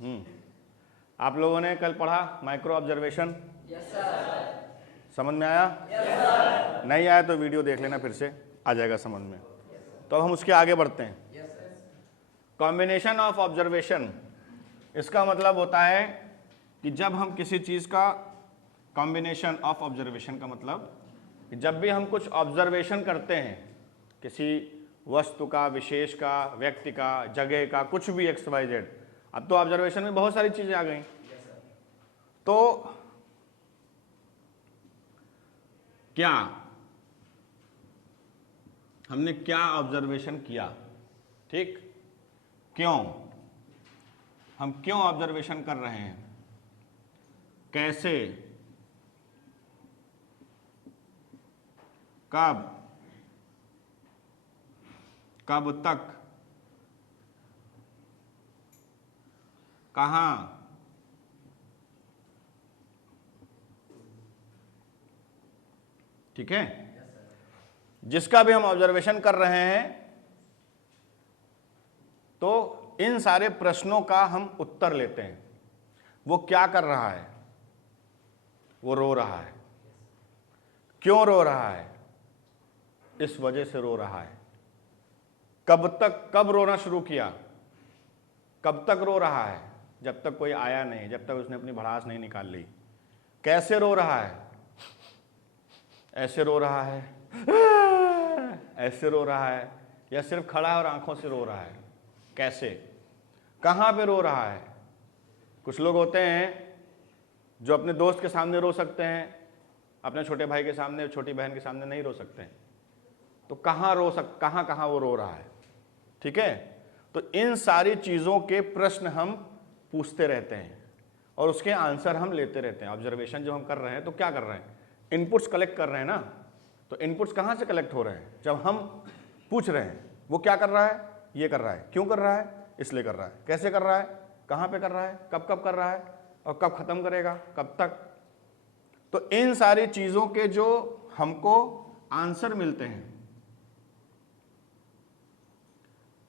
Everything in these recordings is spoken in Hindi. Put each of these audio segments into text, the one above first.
आप लोगों ने कल पढ़ा माइक्रो ऑब्जर्वेशन? समझ में आया? नहीं आया तो वीडियो देख लेना, फिर से आ जाएगा समझ में। तो अब हम उसके आगे बढ़ते हैं। कॉम्बिनेशन ऑफ ऑब्जर्वेशन, इसका मतलब होता है कि जब हम किसी चीज का कॉम्बिनेशन ऑफ ऑब्जर्वेशन का मतलब कि जब भी हम कुछ ऑब्जर्वेशन करते हैं किसी वस्तु का, विशेष का, व्यक्ति का, जगह का, कुछ भी XYZ। अब तो ऑब्जर्वेशन में बहुत सारी चीजें आ गई। तो क्या हमने क्या ऑब्जर्वेशन किया, ठीक, क्यों, हम क्यों ऑब्जर्वेशन कर रहे हैं, कैसे, कब, कब तक, कहां, ठीक है। जिसका भी हम ऑब्जर्वेशन कर रहे हैं तो इन सारे प्रश्नों का हम उत्तर लेते हैं। वो क्या कर रहा है? वो रो रहा है। क्यों रो रहा है? इस वजह से रो रहा है। कब तक, कब रोना शुरू किया, कब तक रो रहा है? जब तक कोई आया नहीं, जब तक उसने अपनी भड़ास नहीं निकाल ली। कैसे रो रहा है? ऐसे रो रहा है, ऐसे रो रहा है, या सिर्फ खड़ा है और आंखों से रो रहा है? कैसे, कहां पे रो रहा है? कुछ लोग होते हैं जो अपने दोस्त के सामने रो सकते हैं, अपने छोटे भाई के सामने, छोटी बहन के सामने नहीं रो सकते हैं। तो कहां कहां वो रो रहा है, ठीक है। तो इन सारी चीजों के प्रश्न हम पूछते रहते हैं और उसके आंसर हम लेते रहते हैं। ऑब्जर्वेशन जो हम कर रहे हैं तो क्या कर रहे हैं? इनपुट्स कलेक्ट कर रहे हैं ना। तो इनपुट्स कहां से कलेक्ट हो रहे हैं? जब हम पूछ रहे हैं वो क्या कर रहा है, ये कर रहा है, क्यों कर रहा है, इसलिए कर रहा है, कैसे कर रहा है, कहां पे कर रहा है, कब कब कर रहा है, और कब खत्म करेगा, कब तक। तो इन सारी चीजों के जो हमको आंसर मिलते हैं,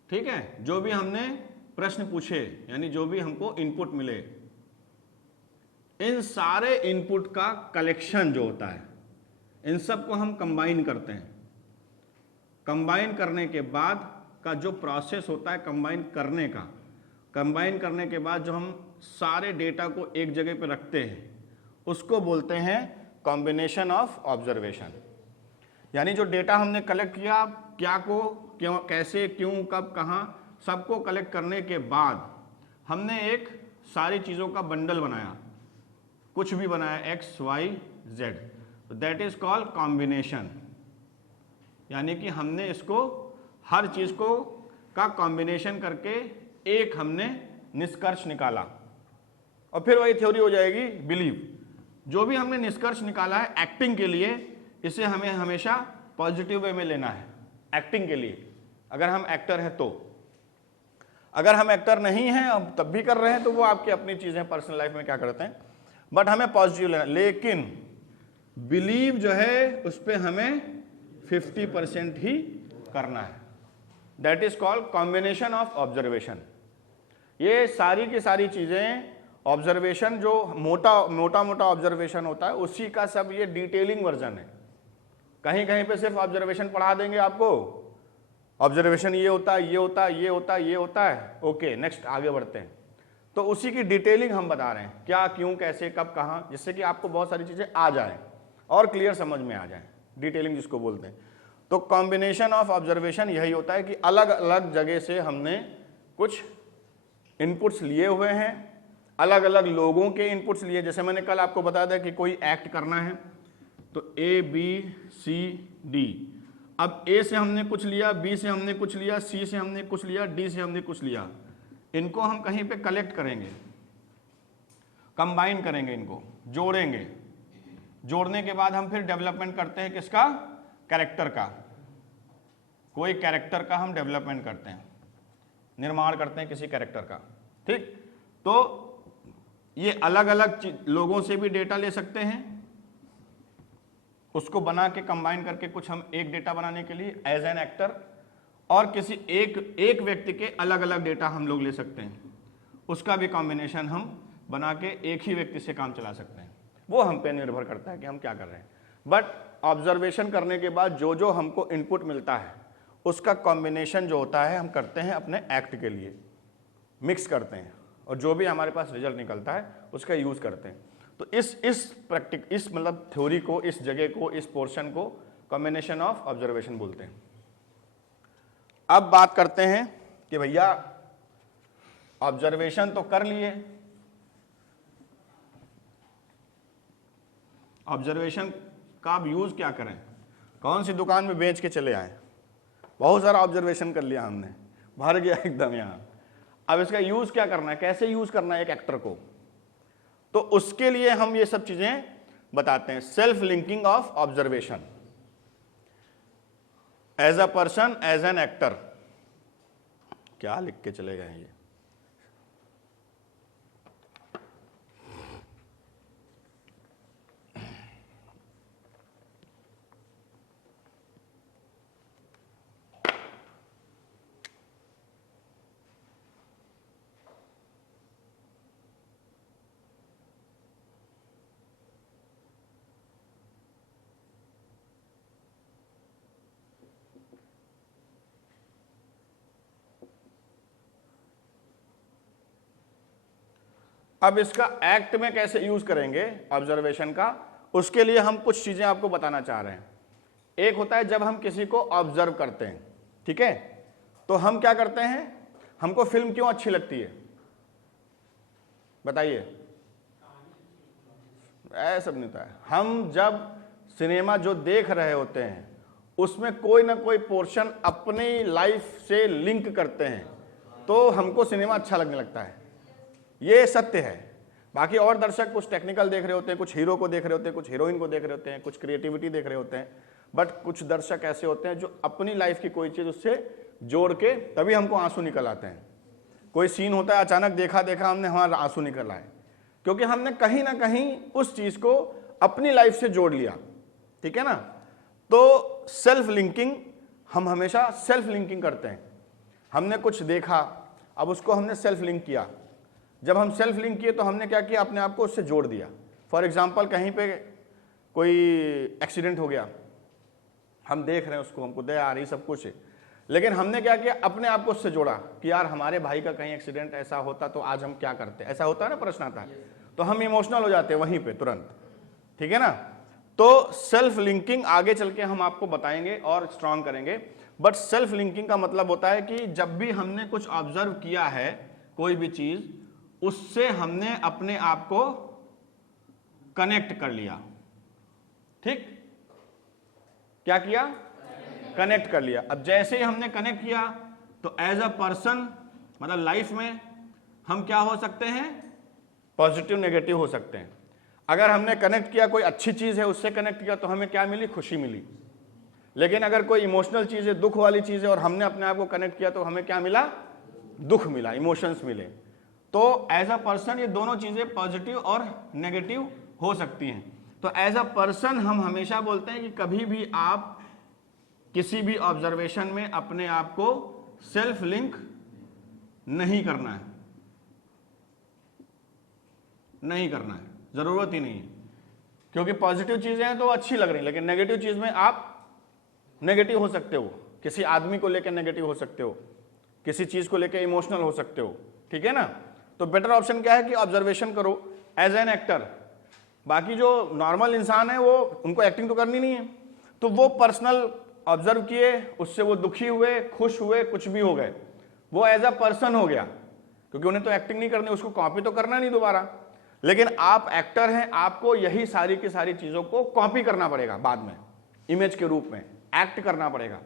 ठीक है, जो भी हमने प्रश्न पूछे, यानी जो भी हमको इनपुट मिले, इन सारे इनपुट का कलेक्शन जो होता है, इन सब को हम कंबाइन करते हैं। कंबाइन करने के बाद का जो प्रोसेस होता है कंबाइन करने के बाद जो हम सारे डेटा को एक जगह पे रखते हैं, उसको बोलते हैं कॉम्बिनेशन ऑफ ऑब्जर्वेशन। यानी जो डेटा हमने कलेक्ट किया, क्या को, क्यों, कैसे, क्यों, कब, कहां, सबको कलेक्ट करने के बाद हमने एक सारी चीजों का बंडल बनाया, कुछ भी बनाया, X, Y, Z, that is called combination. यानी कि हमने इसको, हर चीज को का कॉम्बिनेशन करके एक हमने निष्कर्ष निकाला। और फिर वही थ्योरी हो जाएगी बिलीव। जो भी हमने निष्कर्ष निकाला है एक्टिंग के लिए, इसे हमें हमेशा पॉजिटिव वे में लेना है। एक्टिंग के लिए, अगर हम एक्टर हैं तो, अगर हम एक्टर नहीं हैं अब तब भी कर रहे हैं तो वो आपकी अपनी चीजें, पर्सनल लाइफ में क्या करते हैं, बट हमें पॉजिटिव लेना। लेकिन बिलीव जो है उस पर हमें 50% ही करना है। That is called combination of observation. ये सारी की सारी चीजें ऑब्जर्वेशन, जो मोटा ऑब्जर्वेशन होता है, उसी का सब ये डिटेलिंग वर्जन है। कहीं कहीं पे सिर्फ ऑब्जर्वेशन पढ़ा देंगे आपको, ऑब्जर्वेशन ये होता है, ये होता है, ये होता है, ये होता है, ओके नेक्स्ट आगे बढ़ते हैं। तो उसी की डिटेलिंग हम बता रहे हैं, क्या, क्यों, कैसे, कब, कहां, जिससे कि आपको बहुत सारी चीजें आ जाए और क्लियर समझ में आ जाए, डिटेलिंग जिसको बोलते हैं। तो कॉम्बिनेशन ऑफ ऑब्जर्वेशन यही होता है कि अलग अलग जगह से हमने कुछ इनपुट्स लिए हुए हैं, अलग अलग लोगों के इनपुट्स लिए। जैसे मैंने कल आपको बताया था कि कोई एक्ट करना है तो ABCD, अब A से हमने कुछ लिया, B से हमने कुछ लिया, C से हमने कुछ लिया, D से हमने कुछ लिया। इनको हम कहीं पे कलेक्ट करेंगे, कंबाइन करेंगे, इनको जोड़ेंगे। जोड़ने के बाद हम फिर डेवलपमेंट करते हैं किसका, कैरेक्टर का। कोई कैरेक्टर का हम डेवलपमेंट करते हैं, निर्माण करते हैं किसी कैरेक्टर का, ठीक। तो ये अलग अलग लोगों से भी डेटा ले सकते हैं, उसको बना के कंबाइन करके कुछ हम एक डेटा बनाने के लिए एज एन एक्टर, और किसी एक व्यक्ति के अलग अलग डेटा हम लोग ले सकते हैं, उसका भी कॉम्बिनेशन हम बना के एक ही व्यक्ति से काम चला सकते हैं। वो हम पे निर्भर करता है कि हम क्या कर रहे हैं। बट ऑब्जर्वेशन करने के बाद जो जो हमको इनपुट मिलता है उसका कॉम्बिनेशन जो होता है हम करते हैं अपने एक्ट के लिए, मिक्स करते हैं और जो भी हमारे पास रिजल्ट निकलता है उसका यूज करते हैं। तो इस मतलब थ्योरी को, इस जगह को, इस पोर्शन को कॉम्बिनेशन ऑफ ऑब्जर्वेशन बोलते हैं। अब बात करते हैं कि भैया ऑब्जर्वेशन तो कर लिए, ऑब्जर्वेशन का अब यूज क्या करें, कौन सी दुकान में बेच के चले आए, बहुत सारा ऑब्जर्वेशन कर लिया हमने, भर गया एकदम यहां। अब इसका यूज क्या करना है, कैसे यूज करना है एक एक्टर को, तो उसके लिए हम ये सब चीजें बताते हैं। Self linking of observation as a person, as an actor. क्या लिख के चले गए ये, अब इसका एक्ट में कैसे यूज करेंगे ऑब्जर्वेशन का, उसके लिए हम कुछ चीजें आपको बताना चाह रहे हैं। एक होता है जब हम किसी को ऑब्जर्व करते हैं, ठीक है, तो हम क्या करते हैं, हमको फिल्म क्यों अच्छी लगती है बताइए, ऐसा नहीं होता है। हम जब सिनेमा जो देख रहे होते हैं उसमें कोई ना कोई पोर्शन अपनी लाइफ से लिंक करते हैं तो हमको सिनेमा अच्छा लगने लगता है, ये सत्य है। बाकी और दर्शक कुछ टेक्निकल देख रहे होते हैं, कुछ हीरो को देख रहे होते हैं, कुछ हीरोइन को देख रहे होते हैं, कुछ क्रिएटिविटी देख रहे होते हैं, बट कुछ दर्शक ऐसे होते हैं जो अपनी लाइफ की कोई चीज उससे जोड़ के तभी हमको आंसू निकल आते हैं। कोई सीन होता है अचानक देखा हमने, हमारा आंसू निकल आए, क्योंकि हमने कहीं ना कहीं उस चीज को अपनी लाइफ से जोड़ लिया, ठीक है ना। तो सेल्फ लिंकिंग, हम हमेशा सेल्फ लिंकिंग करते हैं। हमने कुछ देखा, अब उसको हमने सेल्फ लिंक किया। जब हम सेल्फ लिंक किए तो हमने क्या किया, अपने आप को उससे जोड़ दिया। फॉर एग्जाम्पल कहीं पे कोई एक्सीडेंट हो गया, हम देख रहे हैं उसको, हमको दया आ रही, सब कुछ है, लेकिन हमने क्या किया, अपने आप को उससे जोड़ा कि यार हमारे भाई का कहीं एक्सीडेंट ऐसा होता तो आज हम क्या करते, ऐसा होता है ना, प्रश्न आता है तो हम इमोशनल हो जाते हैं वहीं पे तुरंत, ठीक है ना। तो सेल्फ लिंकिंग आगे चल के हम आपको बताएंगे और स्ट्रांग करेंगे। बट सेल्फ लिंकिंग का मतलब होता है कि जब भी हमने कुछ ऑब्जर्व किया है, कोई भी चीज, उससे हमने अपने आप को कनेक्ट कर लिया, ठीक, क्या किया, कनेक्ट कर लिया। अब जैसे ही हमने कनेक्ट किया तो एज अ पर्सन, मतलब लाइफ में हम क्या हो सकते हैं, पॉजिटिव नेगेटिव हो सकते हैं। अगर हमने कनेक्ट किया, कोई अच्छी चीज है उससे कनेक्ट किया तो हमें क्या मिली, खुशी मिली। लेकिन अगर कोई इमोशनल चीज है, दुख वाली चीज है, और हमने अपने आप को कनेक्ट किया तो हमें क्या मिला, दुख मिला, इमोशंस मिले। तो एज अ पर्सन ये दोनों चीजें पॉजिटिव और नेगेटिव हो सकती हैं। तो एज अ पर्सन हम हमेशा बोलते हैं कि कभी भी आप किसी भी ऑब्जर्वेशन में अपने आप को सेल्फ लिंक नहीं करना है, नहीं करना है, जरूरत ही नहीं है। क्योंकि पॉजिटिव चीजें हैं तो अच्छी लग रही, लेकिन नेगेटिव चीज में आप नेगेटिव हो सकते हो, किसी आदमी को लेकर नेगेटिव हो सकते हो, किसी चीज को लेकर इमोशनल हो सकते हो, ठीक है ना। तो बेटर ऑप्शन क्या है कि ऑब्जर्वेशन करो एज एन एक्टर। बाकी जो नॉर्मल इंसान है वो, उनको एक्टिंग तो करनी नहीं है, तो वो पर्सनल ऑब्जर्व किए, उससे वो दुखी हुए, खुश हुए, कुछ भी हो गए, वो एज अ पर्सन हो गया, क्योंकि उन्हें तो एक्टिंग नहीं करनी, उसको कॉपी तो करना नहीं दोबारा। लेकिन आप एक्टर हैं, आपको यही सारी की सारी चीजों को कॉपी करना पड़ेगा, बाद में इमेज के रूप में एक्ट करना पड़ेगा।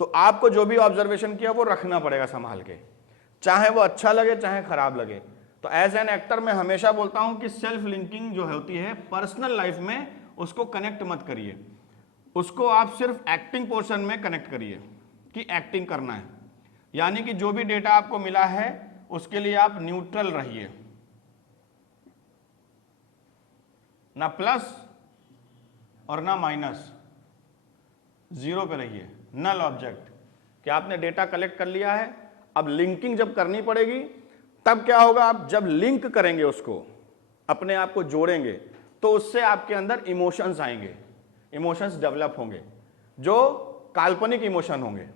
तो आपको जो भी ऑब्जर्वेशन किया वो रखना पड़ेगा संभाल के, चाहे वो अच्छा लगे चाहे खराब लगे। तो एज एन एक्टर मैं हमेशा बोलता हूं कि सेल्फ लिंकिंग जो होती है पर्सनल लाइफ में, उसको कनेक्ट मत करिए, उसको आप सिर्फ एक्टिंग पोर्शन में कनेक्ट करिए कि एक्टिंग करना है। यानी कि जो भी डेटा आपको मिला है उसके लिए आप न्यूट्रल रहिए, ना प्लस और ना माइनस, जीरो पे रहिए, नल ऑब्जेक्ट कि आपने डेटा कलेक्ट कर लिया है। अब लिंकिंग जब करनी पड़ेगी तब क्या होगा, आप जब लिंक करेंगे उसको, अपने आप को जोड़ेंगे, तो उससे आपके अंदर इमोशंस आएंगे, इमोशंस डेवलप होंगे जो काल्पनिक इमोशन होंगे।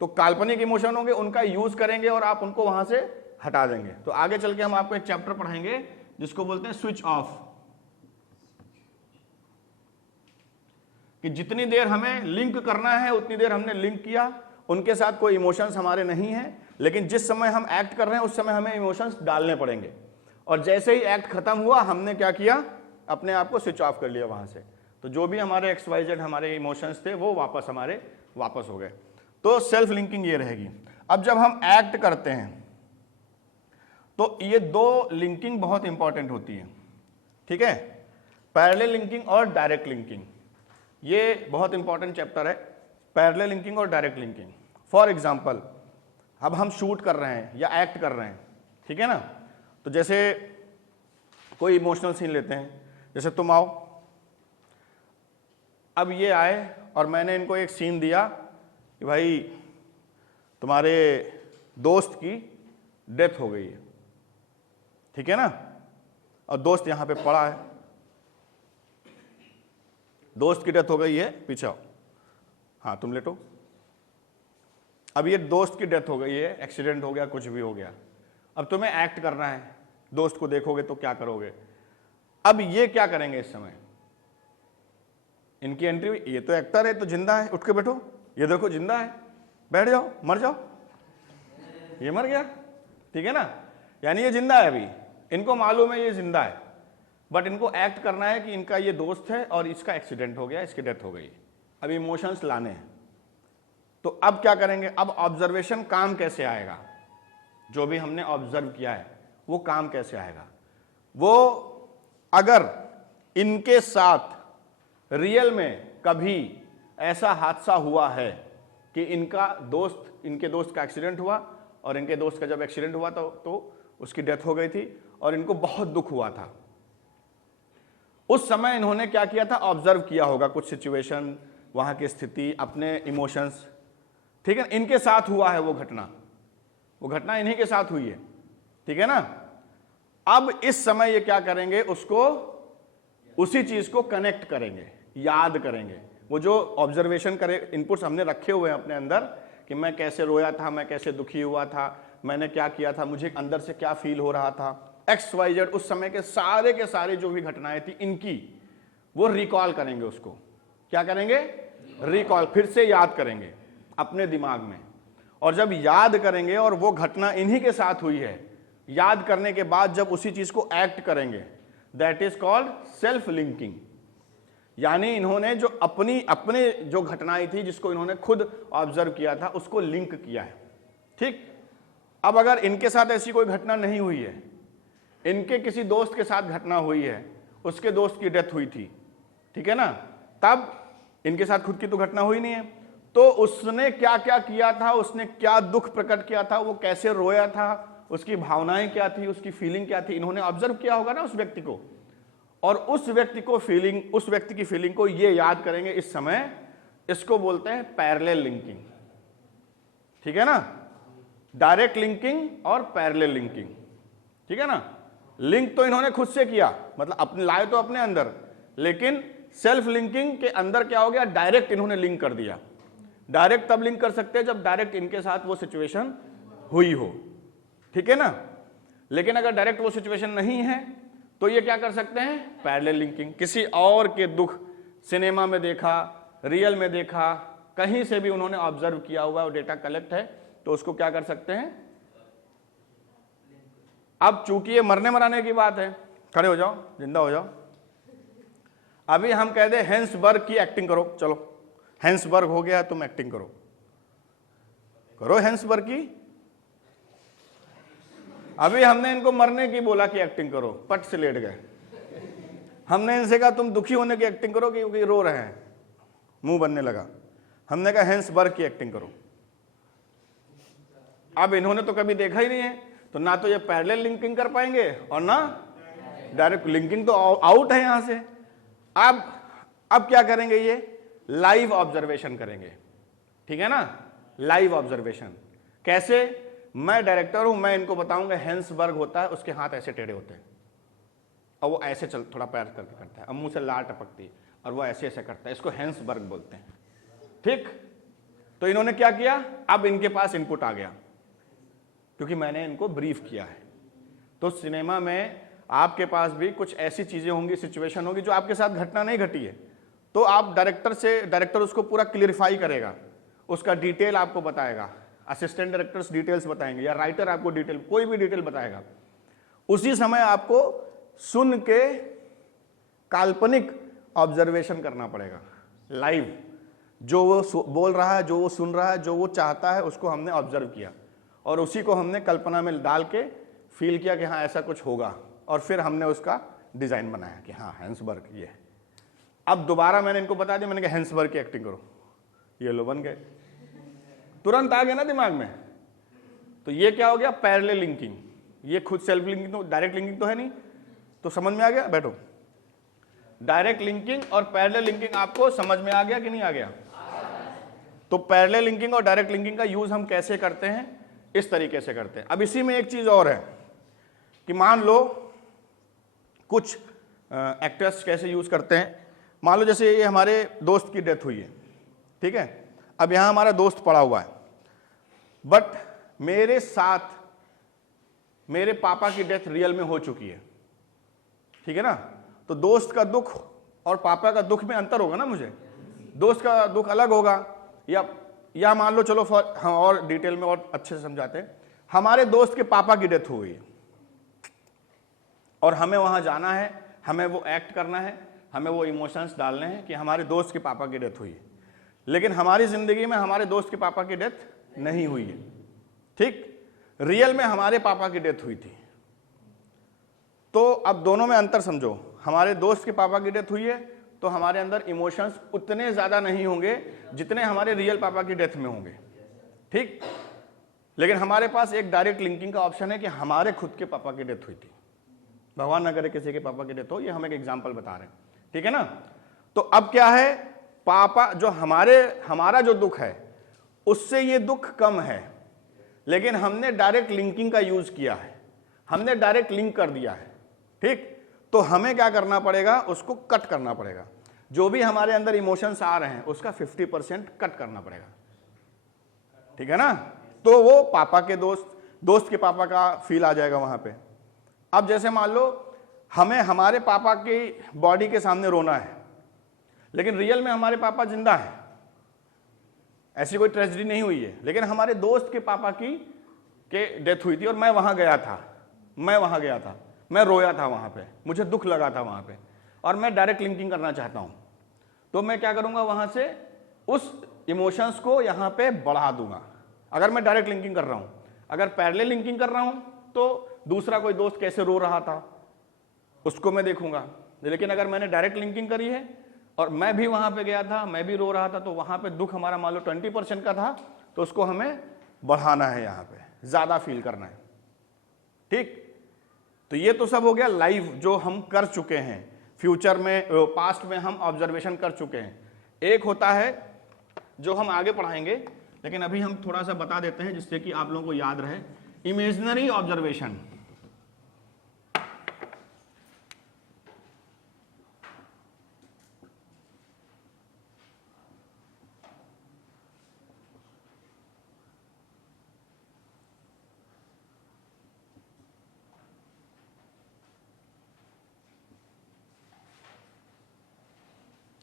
तो काल्पनिक इमोशन होंगे, उनका यूज करेंगे और आप उनको वहां से हटा देंगे। तो आगे चल के हम आपको एक चैप्टर पढ़ाएंगे जिसको बोलते हैं स्विच ऑफ, कि जितनी देर हमें लिंक करना है उतनी देर हमने लिंक किया, उनके साथ कोई इमोशंस हमारे नहीं है, लेकिन जिस समय हम एक्ट कर रहे हैं उस समय हमें इमोशंस डालने पड़ेंगे। और जैसे ही एक्ट खत्म हुआ, हमने क्या किया, अपने आप को स्विच ऑफ कर लिया वहां से। तो जो भी हमारे XYZ हमारे इमोशंस थे वो वापस हो गए। तो सेल्फ लिंकिंग ये रहेगी। अब जब हम एक्ट करते हैं तो ये दो लिंकिंग बहुत इंपॉर्टेंट होती है, ठीक है, पैरेलल लिंकिंग और डायरेक्ट लिंकिंग। ये बहुत इंपॉर्टेंट चैप्टर है, पैरेलल लिंकिंग और डायरेक्ट लिंकिंग। फॉर एग्जांपल, अब हम शूट कर रहे हैं या एक्ट कर रहे हैं, ठीक है ना, तो जैसे कोई इमोशनल सीन लेते हैं, जैसे तुम आओ, अब ये आए और मैंने इनको एक सीन दिया कि भाई तुम्हारे दोस्त की डेथ हो गई है, ठीक है ना, और दोस्त यहां पे पड़ा है, दोस्त की डेथ हो गई है, पीछे आओ, हाँ तुम लेटो। अब ये दोस्त की डेथ हो गई है, एक्सीडेंट हो गया, कुछ भी हो गया, अब तुम्हें एक्ट करना है, दोस्त को देखोगे तो क्या करोगे। अब ये क्या करेंगे इस समय, इनकी एंट्री हुई, ये तो एक्टर है, तो जिंदा है, उठ के बैठो, ये देखो जिंदा है, बैठ जाओ, मर जाओ, ये मर गया, ठीक है ना, यानी ये जिंदा है, अभी इनको मालूम है ये जिंदा है, बट इनको एक्ट करना है कि इनका ये दोस्त है और इसका एक्सीडेंट हो गया, इसकी डेथ हो गई। अब इमोशंस लाने हैं, तो अब क्या करेंगे, अब ऑब्जर्वेशन काम कैसे आएगा, जो भी हमने ऑब्जर्व किया है वो काम कैसे आएगा। वो अगर इनके साथ रियल में कभी ऐसा हादसा हुआ है कि इनके दोस्त का एक्सीडेंट हुआ, और इनके दोस्त का जब एक्सीडेंट हुआ तो उसकी डेथ हो गई थी और इनको बहुत दुख हुआ था, उस समय इन्होंने क्या किया था, ऑब्जर्व किया होगा कुछ सिचुएशन, वहां की स्थिति, अपने इमोशंस, ठीक है, इनके साथ हुआ है वो घटना इन्हीं के साथ हुई है, ठीक है ना। अब इस समय ये क्या करेंगे, उसको उसी चीज को कनेक्ट करेंगे, याद करेंगे, वो जो ऑब्जर्वेशन करे, इनपुट्स हमने रखे हुए हैं अपने अंदर कि मैं कैसे रोया था, मैं कैसे दुखी हुआ था, मैंने क्या किया था, मुझे अंदर से क्या फील हो रहा था, XYZ उस समय के सारे जो भी घटनाएं थी इनकी, वो रिकॉल करेंगे, उसको क्या करेंगे, रिकॉल, फिर से याद करेंगे अपने दिमाग में। और जब याद करेंगे और वो घटना इन्हीं के साथ हुई है, याद करने के बाद जब उसी चीज को एक्ट करेंगे, that is called self linking. यानी इन्होंने जो अपने जो घटनाएं थी जिसको इन्होंने खुद ऑब्जर्व किया था उसको लिंक किया है, ठीक। अब अगर इनके साथ ऐसी कोई घटना नहीं हुई है, इनके किसी दोस्त के साथ घटना हुई है, उसके दोस्त की डेथ हुई थी, ठीक है ना, तब इनके साथ खुद की तो घटना हुई नहीं है, तो उसने क्या क्या किया था, उसने क्या दुख प्रकट किया था, वो कैसे रोया था, उसकी भावनाएं क्या थी, उसकी फीलिंग क्या थी, इन्होंने ऑब्जर्व किया होगा ना उस व्यक्ति को, और उस व्यक्ति की फीलिंग को ये याद करेंगे इस समय। इसको बोलते हैं पैरेलल लिंकिंग, ठीक है ना, डायरेक्ट लिंकिंग और पैरेलल लिंकिंग, ठीक है ना। लिंक तो इन्होंने खुद से किया, मतलब अपने लाए तो अपने अंदर, लेकिन सेल्फ लिंकिंग के अंदर क्या हो गया, डायरेक्ट इन्होंने लिंक कर दिया। डायरेक्ट तब लिंक कर सकते हैं जब डायरेक्ट इनके साथ वो सिचुएशन हुई हो, ठीक है ना। लेकिन अगर डायरेक्ट वो सिचुएशन नहीं है तो ये क्या कर सकते हैं, पैरेलल लिंकिंग। किसी और के दुख सिनेमा में देखा, रियल में देखा, कहीं से भी उन्होंने ऑब्जर्व किया हुआ और डेटा कलेक्ट है, तो उसको क्या कर सकते हैं। अब चूंकि ये मरने मराने की बात है, खड़े हो जाओ, जिंदा हो जाओ। अभी हम कह दे हेंसबर्ग की एक्टिंग करो, चलो हेंसबर्ग हो गया, तुम एक्टिंग करो, करो हेंसबर्ग की। अभी हमने इनको मरने की बोला कि एक्टिंग करो, पट से लेट गए। हमने इनसे कहा तुम दुखी होने की एक्टिंग करो क्योंकि रो रहे हैं, मुंह बनने लगा। हमने कहा हेंसबर्ग की एक्टिंग करो। अब इन्होंने तो कभी देखा ही नहीं है, तो ना तो ये पैरेलल लिंकिंग कर पाएंगे और ना डायरेक्ट लिंकिंग, तो आउट है यहां से। अब क्या करेंगे, ये लाइव ऑब्जर्वेशन करेंगे, ठीक है ना। लाइव ऑब्जर्वेशन कैसे, मैं डायरेक्टर हूं, मैं इनको बताऊंगा हेंसबर्ग होता है, उसके हाथ ऐसे टेढ़े होते हैं और वो ऐसे चल थोड़ा पैर करके करता है, अब मुंह से लार टपकती है और वो ऐसे ऐसे करता है, इसको हेंसबर्ग बोलते हैं। ठीक, तो इन्होंने क्या किया, अब इनके पास इनपुट आ गया क्योंकि मैंने इनको ब्रीफ किया है। तो सिनेमा में आपके पास भी कुछ ऐसी चीजें होंगी, सिचुएशन होगी जो आपके साथ घटना नहीं घटी है, तो आप डायरेक्टर उसको पूरा क्लियरिफाई करेगा, उसका डिटेल आपको बताएगा, असिस्टेंट डायरेक्टर्स डिटेल्स बताएंगे या राइटर आपको डिटेल, कोई भी डिटेल बताएगा। उसी समय आपको सुन के काल्पनिक ऑब्जर्वेशन करना पड़ेगा, लाइव जो वो बोल रहा है, जो वो सुन रहा है, जो वो चाहता है, उसको हमने ऑब्जर्व किया और उसी को हमने कल्पना में डाल के फील किया कि हाँ ऐसा कुछ होगा, और फिर हमने उसका डिजाइन बनाया कि हाँ हेंसबर्ग ये है। अब दोबारा मैंने इनको बता दिया, मैंने कहा हेंसबर्ग की एक्टिंग करो, ये लो बन गए, तुरंत आ गया ना दिमाग में। तो ये क्या हो गया, पैरेलल लिंकिंग। ये खुद सेल्फ लिंकिंग तो, डायरेक्ट लिंकिंग तो है नहीं, तो समझ में आ गया, बैठो। डायरेक्ट लिंकिंग और पैरेलल लिंकिंग आपको समझ में आ गया कि नहीं आ गया? तो पैरेलल लिंकिंग और डायरेक्ट लिंकिंग का यूज हम कैसे करते हैं, इस तरीके से करते हैं। अब इसी में एक चीज और है कि मान लो कुछ एक्टर्स कैसे यूज करते हैं, मान लो जैसे ये हमारे दोस्त की डेथ हुई है, ठीक है, अब यहां हमारा दोस्त पड़ा हुआ है, बट मेरे साथ मेरे पापा की डेथ रियल में हो चुकी है, ठीक है ना, तो दोस्त का दुख और पापा का दुख में अंतर होगा ना, मुझे दोस्त का दुख अलग होगा। या मान लो, चलो हम और डिटेल में और अच्छे से समझाते हैं, हमारे दोस्त के पापा की डेथ हुई है और हमें वहां जाना है, हमें वो एक्ट करना है, हमें वो इमोशंस डालने हैं कि हमारे दोस्त के पापा की डेथ हुई है, लेकिन हमारी जिंदगी में हमारे दोस्त के पापा की डेथ नहीं हुई है। ठीक, रियल में हमारे पापा की डेथ हुई थी। तो अब दोनों में अंतर समझो, हमारे दोस्त के पापा की डेथ हुई है तो हमारे अंदर इमोशंस उतने ज्यादा नहीं होंगे जितने हमारे रियल पापा की डेथ में होंगे। ठीक, लेकिन हमारे पास एक डायरेक्ट लिंकिंग का ऑप्शन है कि हमारे खुद के पापा की डेथ हुई थी, भगवान ना करे किसी के पापा की डेथ हो, ये हम एक एग्जांपल बता रहे हैं, ठीक है ना। तो अब क्या है, पापा जो हमारा जो दुख है उससे ये दुख कम है, लेकिन हमने डायरेक्ट लिंकिंग का यूज किया है, हमने डायरेक्ट लिंक कर दिया है। ठीक, तो हमें क्या करना पड़ेगा, उसको कट करना पड़ेगा, जो भी हमारे अंदर इमोशंस आ रहे हैं उसका 50% कट करना पड़ेगा, ठीक है ना। तो वो पापा के दोस्त के पापा का फील आ जाएगा वहां पे। अब जैसे मान लो हमें हमारे पापा की बॉडी के सामने रोना है, लेकिन रियल में हमारे पापा जिंदा है, ऐसी कोई ट्रेजेडी नहीं हुई है, लेकिन हमारे दोस्त के पापा की डेथ हुई थी और मैं वहां गया था, मैं रोया था वहां पे, मुझे दुख लगा था वहां पे, और मैं डायरेक्ट लिंकिंग करना चाहता हूं, तो मैं क्या करूंगा, वहां से उस इमोशंस को यहां पे बढ़ा दूंगा। अगर मैं डायरेक्ट लिंकिंग कर रहा हूं, अगर पैरेलल लिंकिंग कर रहा हूं तो दूसरा कोई दोस्त कैसे रो रहा था उसको मैं देखूंगा, लेकिन अगर मैंने डायरेक्ट लिंकिंग करी है और मैं भी वहां पे गया था, मैं भी रो रहा था, तो वहां पे दुख हमारा मान लो 20% का था, तो उसको हमें बढ़ाना है, यहां पे ज्यादा फील करना है। ठीक, तो ये तो सब हो गया लाइव जो हम कर चुके हैं, फ्यूचर में पास्ट में हम ऑब्जर्वेशन कर चुके हैं। एक होता है जो हम आगे पढ़ाएंगे, लेकिन अभी हम थोड़ा सा बता देते हैं जिससे कि आप लोगों को याद रहे, इमेजिनरी ऑब्जर्वेशन।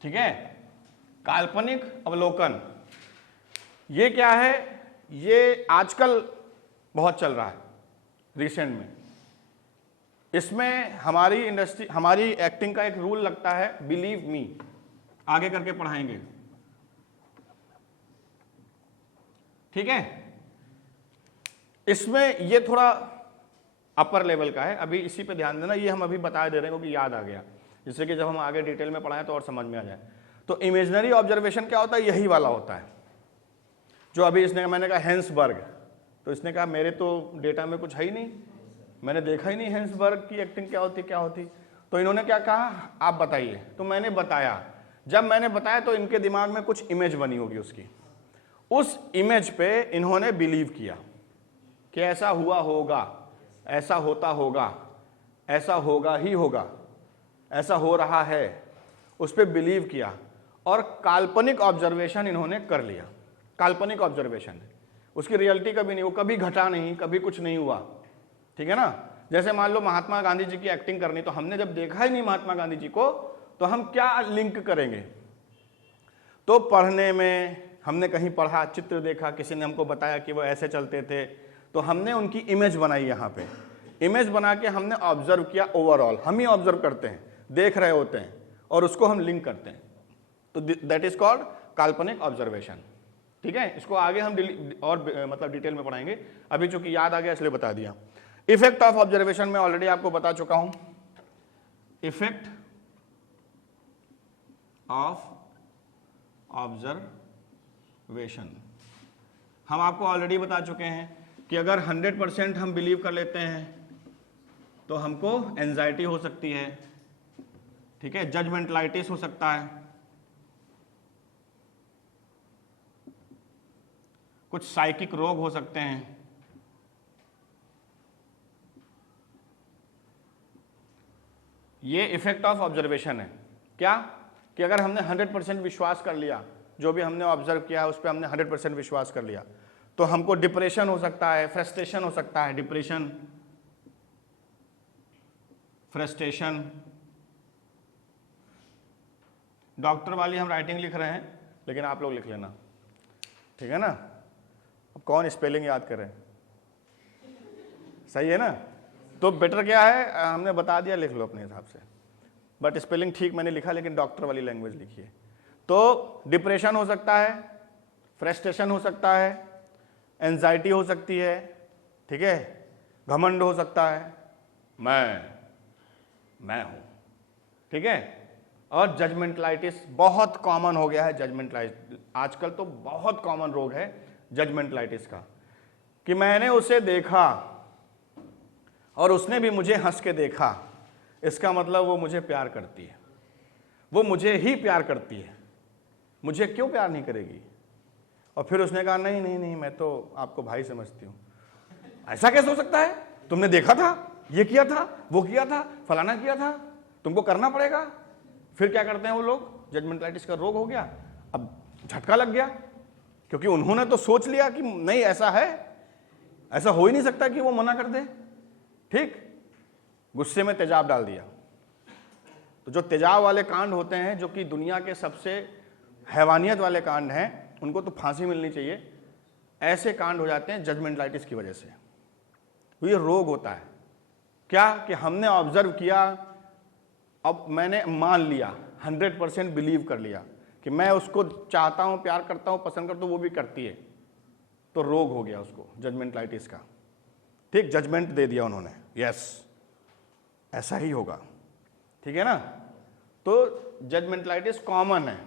ठीक है, काल्पनिक अवलोकन, ये क्या है, ये आजकल बहुत चल रहा है रिसेंट में। इसमें हमारी इंडस्ट्री, हमारी एक्टिंग का एक रूल लगता है, बिलीव मी, आगे करके पढ़ाएंगे, ठीक है। इसमें ये थोड़ा अपर लेवल का है, अभी इसी पे ध्यान देना, ये हम अभी बता दे रहे हैं क्योंकि याद आ गया, जिससे कि जब हम आगे डिटेल में पढ़ाएं तो और समझ में आ जाए। तो इमेजिनरी ऑब्जर्वेशन क्या होता है, यही वाला होता है जो अभी इसने, मैंने कहा हेंसबर्ग, तो इसने कहा मेरे तो डेटा में कुछ है ही नहीं, मैंने देखा ही नहीं हेंसबर्ग की एक्टिंग क्या होती। तो इन्होंने क्या कहा, आप बताइए, तो मैंने बताया। जब मैंने बताया तो इनके दिमाग में कुछ इमेज बनी होगी उसकी, उस इमेज पे इन्होंने बिलीव किया, कि ऐसा हुआ होगा, ऐसा होता होगा, ऐसा होगा ही होगा, ऐसा हो रहा है, उस पर बिलीव किया और काल्पनिक ऑब्जर्वेशन इन्होंने कर लिया। काल्पनिक ऑब्जर्वेशन, उसकी रियलिटी कभी नहीं, वो कभी घटा नहीं, कभी कुछ नहीं हुआ, ठीक है ना। जैसे मान लो महात्मा गांधी जी की एक्टिंग करनी, तो हमने जब देखा ही नहीं महात्मा गांधी जी को, तो हम क्या लिंक करेंगे। तो पढ़ने में हमने कहीं पढ़ा, चित्र देखा, किसी ने हमको बताया कि वो ऐसे चलते थे, तो हमने उनकी इमेज बनाई, यहाँ पे इमेज बना के हमने ऑब्जर्व किया। ओवरऑल हम ही ऑब्जर्व करते हैं, देख रहे होते हैं और उसको हम लिंक करते हैं, तो दैट इज कॉल्ड काल्पनिक ऑब्जर्वेशन, ठीक है। इसको आगे हम और मतलब डिटेल में पढ़ाएंगे, अभी चूंकि याद आ गया इसलिए बता दिया। इफेक्ट ऑफ ऑब्जर्वेशन में ऑलरेडी आपको बता चुका हूं। इफेक्ट ऑफ ऑब्जर्वेशन हम आपको ऑलरेडी बता चुके हैं कि अगर 100% हम बिलीव कर लेते हैं तो हमको एंजाइटी हो सकती है, ठीक है, जजमेंटलाइटिस हो सकता है, कुछ साइकिक रोग हो सकते हैं, ये इफेक्ट ऑफ ऑब्जर्वेशन है। क्या कि अगर हमने 100% विश्वास कर लिया, जो भी हमने ऑब्जर्व किया है उस पर हमने 100% विश्वास कर लिया, तो हमको डिप्रेशन हो सकता है, फ्रस्ट्रेशन हो सकता है, डिप्रेशन, फ्रस्ट्रेशन। डॉक्टर वाली हम राइटिंग लिख रहे हैं, लेकिन आप लोग लिख लेना, ठीक है ना। अब कौन स्पेलिंग याद करे, सही है ना। तो बेटर क्या है, हमने बता दिया, लिख लो अपने हिसाब से, बट स्पेलिंग ठीक मैंने लिखा, लेकिन डॉक्टर वाली लैंग्वेज लिखी है। तो डिप्रेशन हो सकता है, फ्रस्ट्रेशन हो सकता है, एंजाइटी हो सकती है, ठीक है, घमंड हो सकता है, मैं हूं, ठीक है। और जजमेंटलाइटिस बहुत कॉमन हो गया है। जजमेंटलाइटिस आजकल तो बहुत कॉमन रोग है जजमेंटलाइटिस का, कि मैंने उसे देखा और उसने भी मुझे हंस के देखा, इसका मतलब वो मुझे प्यार करती है, वो मुझे ही प्यार करती है, मुझे क्यों प्यार नहीं करेगी। और फिर उसने कहा नहीं नहीं नहीं, मैं तो आपको भाई समझती हूँ। ऐसा कैसे हो सकता है, तुमने देखा था, ये किया था, वो किया था, फलाना किया था, तुमको करना पड़ेगा। फिर क्या करते हैं वो लोग, जजमेंटलाइटिस का रोग हो गया, अब झटका लग गया, क्योंकि उन्होंने तो सोच लिया कि नहीं ऐसा है, ऐसा हो ही नहीं सकता कि वो मना कर दे, ठीक, गुस्से में तेजाब डाल दिया। तो जो तेजाब वाले कांड होते हैं, जो कि दुनिया के सबसे हैवानियत वाले कांड हैं, उनको तो फांसी मिलनी चाहिए, ऐसे कांड हो जाते हैं जजमेंटलाइटिस की वजह से। तो ये रोग होता है क्या कि हमने ऑब्जर्व किया, अब मैंने मान लिया, 100% बिलीव कर लिया कि मैं उसको चाहता हूं, प्यार करता हूं, पसंद करता हूं, वो भी करती है, तो रोग हो गया उसको जजमेंटलाइटिस का, ठीक, जजमेंट दे दिया उन्होंने, यस ऐसा ही होगा, ठीक है ना। तो जजमेंटलाइटिस कॉमन है,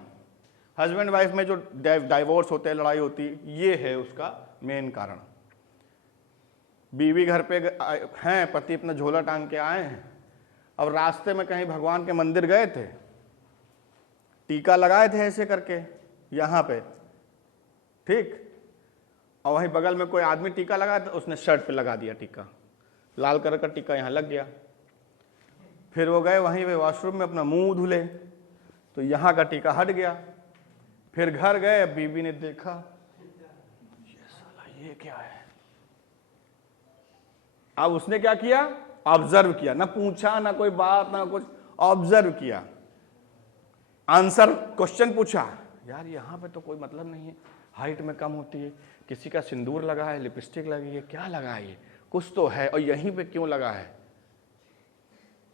हस्बैंड वाइफ में जो डाइवोर्स होते हैं, लड़ाई होती है, ये है उसका मेन कारण। बीवी घर पे हैं, पति अपना झोला टांग के आए हैं, अब रास्ते में कहीं भगवान के मंदिर गए थे, टीका लगाए थे ऐसे करके यहाँ पे, ठीक, और वहीं बगल में कोई आदमी टीका लगाया था, उसने शर्ट पे लगा दिया टीका, लाल कलर का टीका यहाँ लग गया। फिर वो गए वहीं पे वॉशरूम में अपना मुंह धुले, तो यहाँ का टीका हट गया। फिर घर गए, बीबी ने देखा, ये साला ये क्या है। अब उसने क्या किया, ऑब्जर्व किया, ना पूछा ना कोई बात ना कुछ, ऑब्जर्व किया, आंसर, क्वेश्चन पूछा, यार यहाँ पे तो कोई मतलब नहीं है, हाइट में कम होती है, किसी का सिंदूर लगा है, लिपस्टिक लगी है, क्या लगा है ये, कुछ तो है, और यहीं पे क्यों लगा है,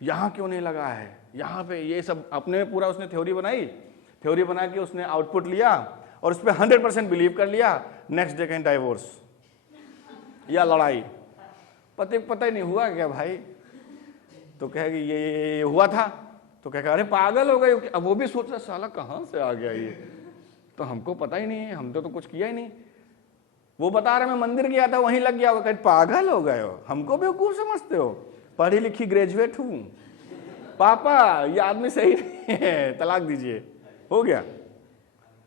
यहाँ क्यों नहीं लगा है, यहाँ पे, ये सब अपने पूरा उसने थ्योरी बनाई, थ्योरी बना के उसने आउटपुट लिया और उस पर 100% बिलीव कर लिया। नेक्स्ट डे कहीं डाइवोर्स या लड़ाई, पता ही नहीं हुआ क्या भाई, तो कहेगी ये हुआ था, तो कहेगा अरे पागल हो गए। अब वो भी सोच रहा साला कहाँ से आ गया ये, तो हमको पता ही नहीं है, हमने तो कुछ किया ही नहीं। वो बता रहा मैं मंदिर गया था वहीं लग गया, वो कहे पागल हो गए हो, हमको बेवकूफ समझते हो, पढ़ी लिखी ग्रेजुएट हूँ, पापा ये आदमी सही नहीं है, तलाक दीजिए, हो गया,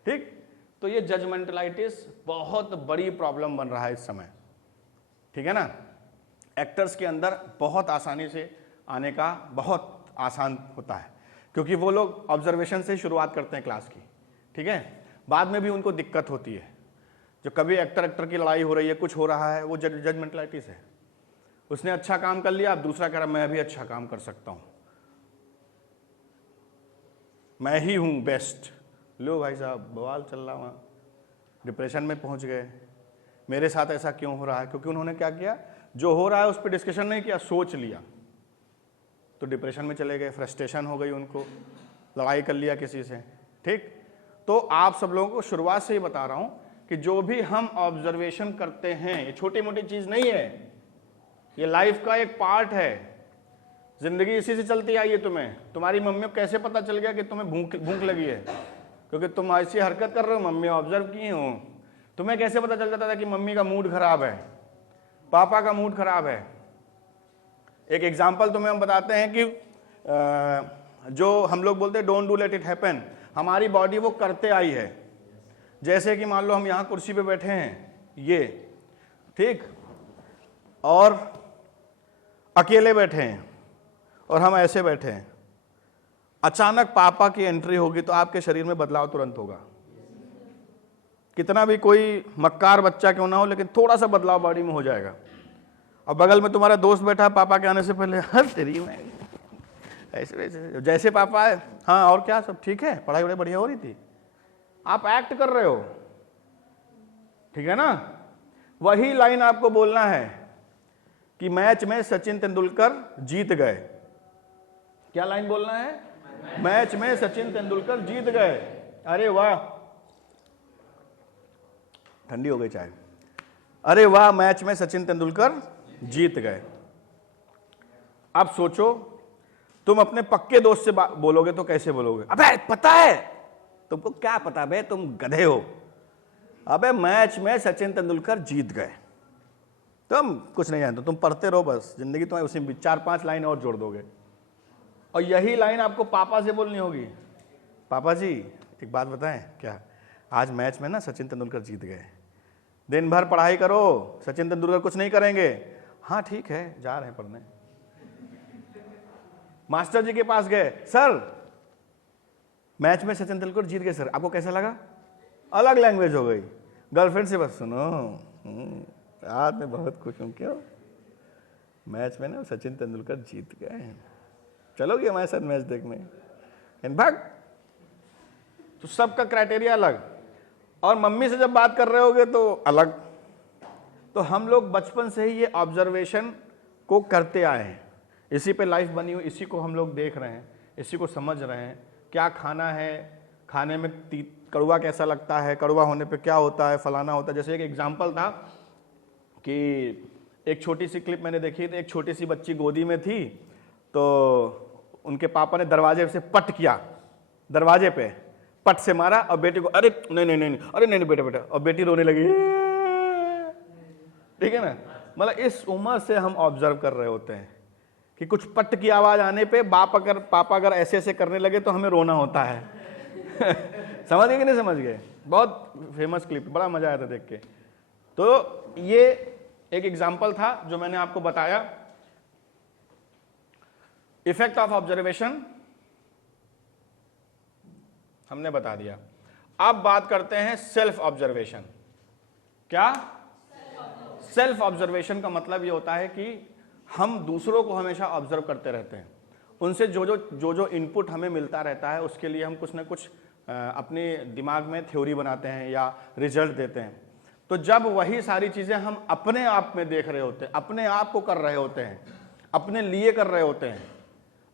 ठीक। तो ये जजमेंटलाइटिस बहुत बड़ी प्रॉब्लम बन रहा है इस समय, ठीक है ना। एक्टर्स के अंदर बहुत आसानी से आने का बहुत आसान होता है, क्योंकि वो लोग ऑब्जर्वेशन से शुरुआत करते हैं क्लास की, ठीक है। बाद में भी उनको दिक्कत होती है, जो कभी एक्टर की लड़ाई हो रही है, कुछ हो रहा है, वो जजमेंटलिटी से, उसने अच्छा काम कर लिया, अब दूसरा कह रहा मैं भी अच्छा काम कर सकता हूं, मैं ही हूं बेस्ट। लो भाई साहब, बवाल चल रहा, वहां डिप्रेशन में पहुंच गए। मेरे साथ ऐसा क्यों हो रहा है? क्योंकि उन्होंने क्या किया, जो हो रहा है उस पर डिस्कशन नहीं किया, सोच लिया, तो डिप्रेशन में चले गए, फ्रस्ट्रेशन हो गई उनको, लड़ाई कर लिया किसी से, ठीक। तो आप सब लोगों को शुरुआत से ही बता रहा हूं कि जो भी हम ऑब्जर्वेशन करते हैं, ये छोटी मोटी चीज नहीं है, ये लाइफ का एक पार्ट है। जिंदगी इसी से चलती आई है। तुम्हारी मम्मी को कैसे पता चल गया कि तुम्हें भूख लगी है? क्योंकि तुम ऐसी हरकत कर रहे हो, मम्मी ऑब्जर्व की हो। तुम्हें कैसे पता चल जाता था कि मम्मी का मूड खराब है, पापा का मूड खराब है? एक एग्जाम्पल तुम्हें हम बताते हैं कि जो हम लोग बोलते हैं don't do let it happen, हमारी बॉडी वो करते आई है। जैसे कि मान लो हम यहाँ कुर्सी पे बैठे हैं, ये ठीक, और अकेले बैठे हैं और हम ऐसे बैठे हैं, अचानक पापा की एंट्री होगी तो आपके शरीर में बदलाव तुरंत होगा। कितना भी कोई मक्कार बच्चा क्यों ना हो, लेकिन थोड़ा सा बदलाव बॉडी में हो जाएगा। और बगल में तुम्हारा दोस्त बैठा, पापा के आने से पहले हर तेरी में ऐसे वैसे, जैसे पापा है, हाँ और क्या सब ठीक है, पढ़ाई वढ़ाई बढ़िया हो रही थी, आप एक्ट कर रहे हो, ठीक है ना। वही लाइन आपको बोलना है कि मैच में सचिन तेंदुलकर जीत गए। क्या लाइन बोलना है? मैच में सचिन तेंदुलकर जीत गए। अरे वाह, ठंडी हो गई चाय। अरे वाह, मैच में सचिन तेंदुलकर जीत गए। अब सोचो, तुम अपने पक्के दोस्त से बोलोगे तो कैसे बोलोगे? अबे पता है तुमको? क्या पता बे, तुम गधे हो। अबे मैच में सचिन तेंदुलकर जीत गए। तुम कुछ नहीं जानते, तुम पढ़ते रहो बस, जिंदगी तुम्हें उसी में 4-5 लाइन और जोड़ दोगे। और यही लाइन आपको पापा से बोलनी होगी। पापा जी एक बात बताएं, क्या आज मैच में ना सचिन तेंदुलकर जीत गए, दिन भर पढ़ाई करो, सचिन तेंदुलकर कुछ नहीं करेंगे। हाँ ठीक है, जा रहे हैं पढ़ने। मास्टर जी के पास गए, सर मैच में सचिन तेंदुलकर जीत गए सर, आपको कैसा लगा? अलग लैंग्वेज हो गई। गर्लफ्रेंड से बस सुनो, आज मैं बहुत खुश हूं। क्यों? मैच में ना सचिन तेंदुलकर जीत गए, चलोगे हमारे साथ मैच देखने? इन भाग। तो सबका क्राइटेरिया अलग, और मम्मी से जब बात कर रहे होगे तो अलग। तो हम लोग बचपन से ही ये ऑब्जर्वेशन को करते आए हैं, इसी पे लाइफ बनी हुई, इसी को हम लोग देख रहे हैं, इसी को समझ रहे हैं। क्या खाना है, खाने में कड़वा कैसा लगता है, कड़वा होने पे क्या होता है, फलाना होता है। जैसे एक एग्जाम्पल था कि एक छोटी सी क्लिप मैंने देखी थी, एक छोटी सी बच्ची गोदी में थी, तो उनके पापा ने दरवाजे से पट किया, दरवाजे पे पट से मारा, और बेटे को अरे नहीं नहीं नहीं, अरे नहीं बेटा बेटा, और बेटी रोने लगी। ठीक है ना। मतलब इस उम्र से हम ऑब्जर्व कर रहे होते हैं कि कुछ पट की आवाज आने पे पापा अगर ऐसे ऐसे करने लगे तो हमें रोना होता है। समझ गए कि नहीं समझ गए? बहुत फेमस क्लिप, बड़ा मजा आया था देख के। तो ये एक एग्जाम्पल था जो मैंने आपको बताया। इफेक्ट ऑफ ऑब्जर्वेशन हमने बता दिया। अब बात करते हैं सेल्फ ऑब्जर्वेशन। क्या? सेल्फ ऑब्जर्वेशन का मतलब ये होता है कि हम दूसरों को हमेशा ऑब्जर्व करते रहते हैं, उनसे जो इनपुट हमें मिलता रहता है उसके लिए हम कुछ ना कुछ अपने दिमाग में थ्योरी बनाते हैं या रिजल्ट देते हैं। तो जब वही सारी चीजें हम अपने आप में देख रहे होते हैं, अपने आप को कर रहे होते हैं, अपने लिए कर रहे होते हैं,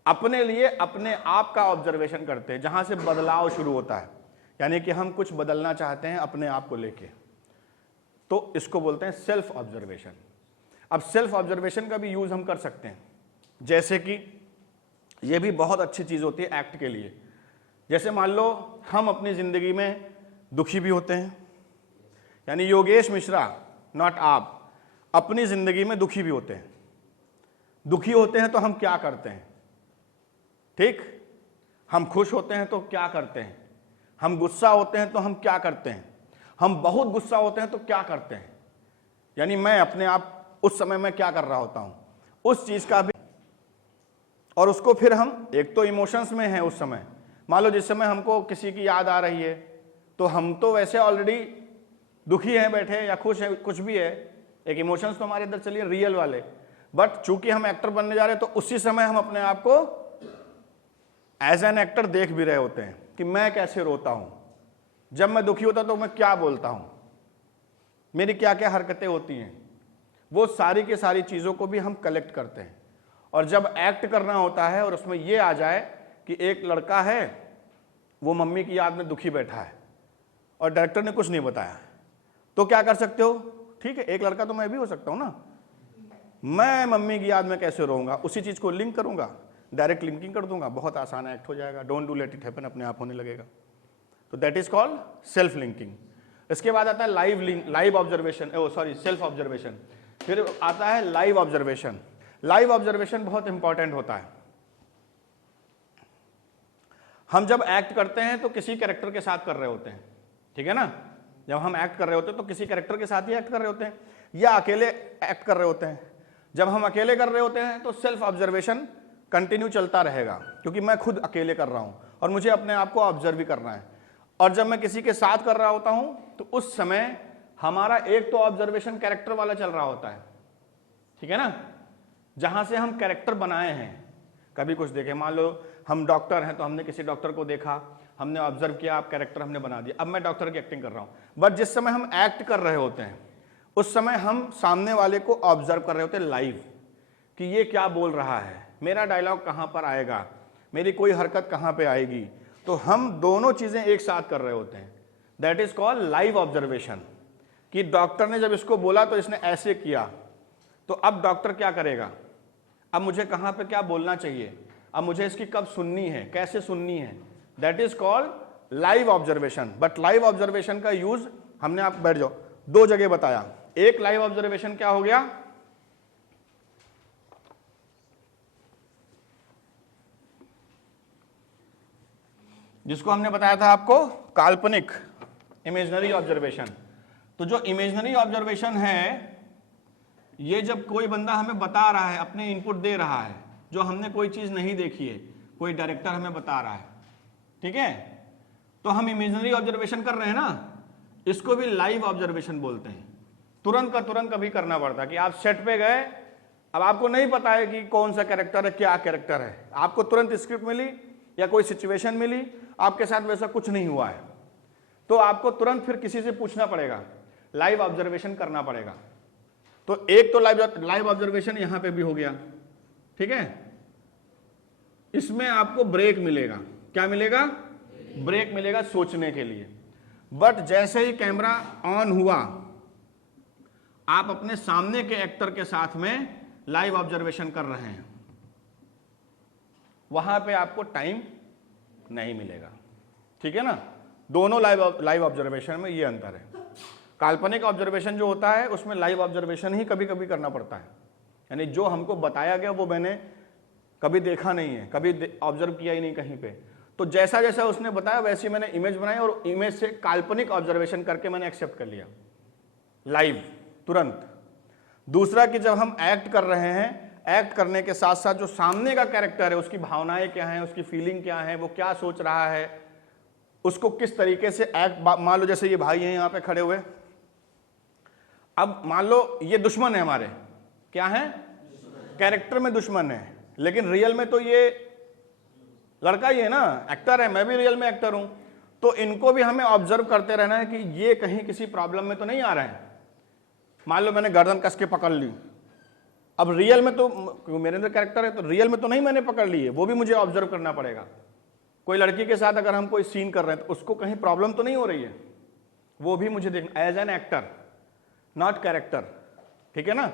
अपने लिए अपने आप का ऑब्जर्वेशन करते हैं, जहां से बदलाव शुरू होता है, यानी कि हम कुछ बदलना चाहते हैं अपने आप को लेके, तो इसको बोलते हैं सेल्फ ऑब्जर्वेशन। अब सेल्फ ऑब्जर्वेशन का भी यूज हम कर सकते हैं, जैसे कि ये भी बहुत अच्छी चीज होती है एक्ट के लिए। जैसे मान लो हम अपनी जिंदगी में दुखी भी होते हैं, यानी योगेश मिश्रा नॉट आप अपनी जिंदगी में दुखी भी होते हैं। दुखी होते हैं तो हम क्या करते हैं? ठीक, हम खुश होते हैं तो क्या करते हैं? हम गुस्सा होते हैं तो हम क्या करते हैं? हम बहुत गुस्सा होते हैं तो क्या करते हैं? यानी मैं अपने आप उस समय मैं क्या कर रहा होता हूं, उस चीज का भी। और उसको फिर हम एक तो इमोशंस में है उस समय, मान लो जिस समय हमको किसी की याद आ रही है तो हम तो वैसे ऑलरेडी दुखी हैं बैठे या खुश है, कुछ भी है, एक इमोशंस तो हमारे अंदर चलिए रियल वाले, बट चूंकि हम एक्टर बनने जा रहे हैं तो उसी समय हम अपने आप को एज एन एक्टर देख भी रहे होते हैं कि मैं कैसे रोता हूं, जब मैं दुखी होता तो मैं क्या बोलता हूं, मेरी क्या क्या हरकतें होती हैं, वो सारी की सारी चीजों को भी हम कलेक्ट करते हैं। और जब एक्ट करना होता है और उसमें ये आ जाए कि एक लड़का है वो मम्मी की याद में दुखी बैठा है और डायरेक्टर ने कुछ नहीं बताया, तो क्या कर सकते हो, ठीक है एक लड़का तो मैं भी हो सकता हूं ना, मैं मम्मी की याद में कैसे रोऊंगा, उसी चीज को लिंक करूंगा, डायरेक्ट लिंकिंग कर दूंगा, बहुत आसान एक्ट हो जाएगा, don't do let it happen, अपने आप होने लगेगा। तो that is called self linking. इसके बाद आता है live observation, sorry self observation. फिर आता है लाइव ऑब्जर्वेशन। लाइव ऑब्जर्वेशन बहुत इंपॉर्टेंट होता है। हम जब एक्ट करते हैं तो किसी कैरेक्टर के साथ कर रहे होते हैं, ठीक है ना, जब हम एक्ट कर रहे होते हैं तो किसी कैरेक्टर के साथ ही एक्ट कर रहे होते हैं या अकेले एक्ट कर रहे होते हैं। जब हम अकेले कर रहे होते हैं तो सेल्फ ऑब्जर्वेशन कंटिन्यू चलता रहेगा, क्योंकि मैं खुद अकेले कर रहा हूं और मुझे अपने आप को ऑब्जर्व भी करना है। और जब मैं किसी के साथ कर रहा होता हूं तो उस समय हमारा एक तो ऑब्जर्वेशन कैरेक्टर वाला चल रहा होता है, ठीक है ना, जहां से हम कैरेक्टर बनाए हैं, कभी कुछ देखे, मान लो हम डॉक्टर हैं तो हमने किसी डॉक्टर को देखा, हमने ऑब्जर्व किया, आप कैरेक्टर हमने बना दिया, अब मैं डॉक्टर की एक्टिंग कर रहा हूं। बट जिस समय हम एक्ट कर रहे होते हैं उस समय हम सामने वाले को ऑब्जर्व कर रहे होते हैं लाइव, कि ये क्या बोल रहा है, मेरा डायलॉग कहां पर आएगा, मेरी कोई हरकत कहां पे आएगी। तो हम दोनों चीजें एक साथ कर रहे होते हैं, that is called live observation. कि डॉक्टर ने जब इसको बोला तो इसने ऐसे किया, तो अब डॉक्टर क्या करेगा, अब मुझे कहां पे क्या बोलना चाहिए, अब मुझे इसकी कब सुननी है, कैसे सुननी है, that is called live observation. But live observation का यूज हमने, आप बैठ जाओ, दो जगह बताया। एक लाइव ऑब्जर्वेशन क्या हो गया, जिसको हमने बताया था आपको काल्पनिक, इमेजिनरी ऑब्जर्वेशन। तो जो इमेजिनरी ऑब्जर्वेशन है, ये जब कोई बंदा हमें बता रहा है, अपने इनपुट दे रहा है, जो हमने कोई चीज नहीं देखी है, कोई डायरेक्टर हमें बता रहा है, ठीक है, तो हम इमेजिनरी ऑब्जर्वेशन कर रहे हैं ना, इसको भी लाइव ऑब्जर्वेशन बोलते हैं। तुरंत का तुरंत कभी करना पड़ता है कि आप सेट पे गए, अब आपको नहीं पता है कि कौन सा कैरेक्टर है, क्या कैरेक्टर है, आपको तुरंत स्क्रिप्ट मिली या कोई सिचुएशन मिली, आपके साथ वैसा कुछ नहीं हुआ है, तो आपको तुरंत फिर किसी से पूछना पड़ेगा, लाइव ऑब्जर्वेशन करना पड़ेगा। तो एक तो लाइव ऑब्जर्वेशन यहां पे भी हो गया, ठीक है। इसमें आपको ब्रेक मिलेगा, क्या मिलेगा, ब्रेक मिलेगा सोचने के लिए। बट जैसे ही कैमरा ऑन हुआ, आप अपने सामने के एक्टर के साथ में लाइव ऑब्जर्वेशन कर रहे हैं, वहां पे आपको टाइम नहीं मिलेगा, ठीक है ना। दोनों लाइव ऑब्जर्वेशन में ये अंतर है। काल्पनिक ऑब्जर्वेशन जो होता है उसमें लाइव ऑब्जर्वेशन ही कभी कभी करना पड़ता है, यानी जो हमको बताया गया वो मैंने कभी देखा नहीं है, कभी ऑब्जर्व किया ही नहीं कहीं पे, तो जैसा जैसा उसने बताया वैसे मैंने इमेज बनाई और इमेज से काल्पनिक ऑब्जर्वेशन करके मैंने एक्सेप्ट कर लिया लाइव, तुरंत। दूसरा कि जब हम एक्ट कर रहे हैं, एक्ट करने के साथ साथ जो सामने का कैरेक्टर है उसकी भावनाएं क्या हैं, उसकी फीलिंग क्या है, वो क्या सोच रहा है, उसको किस तरीके से एक्ट, मान लो जैसे ये भाई हैं यहाँ पे खड़े हुए, अब मान लो ये दुश्मन है हमारे, क्या है, कैरेक्टर में दुश्मन है, लेकिन रियल में तो ये लड़का ही है ना, एक्टर है, मैं भी रियल में एक्टर हूं, तो इनको भी हमें ऑब्जर्व करते रहना है कि ये कहीं किसी प्रॉब्लम में तो नहीं आ रहे हैं। मान लो मैंने गर्दन कस के पकड़ ली, अब रियल में तो मेरे अंदर कैरेक्टर है, तो रियल में तो नहीं मैंने पकड़ ली है, वो भी मुझे ऑब्जर्व करना पड़ेगा। कोई लड़की के साथ अगर हम कोई सीन कर रहे हैं तो उसको कहीं प्रॉब्लम तो नहीं हो रही है, वो भी मुझे देखना, as an actor not character, ठीक है ना।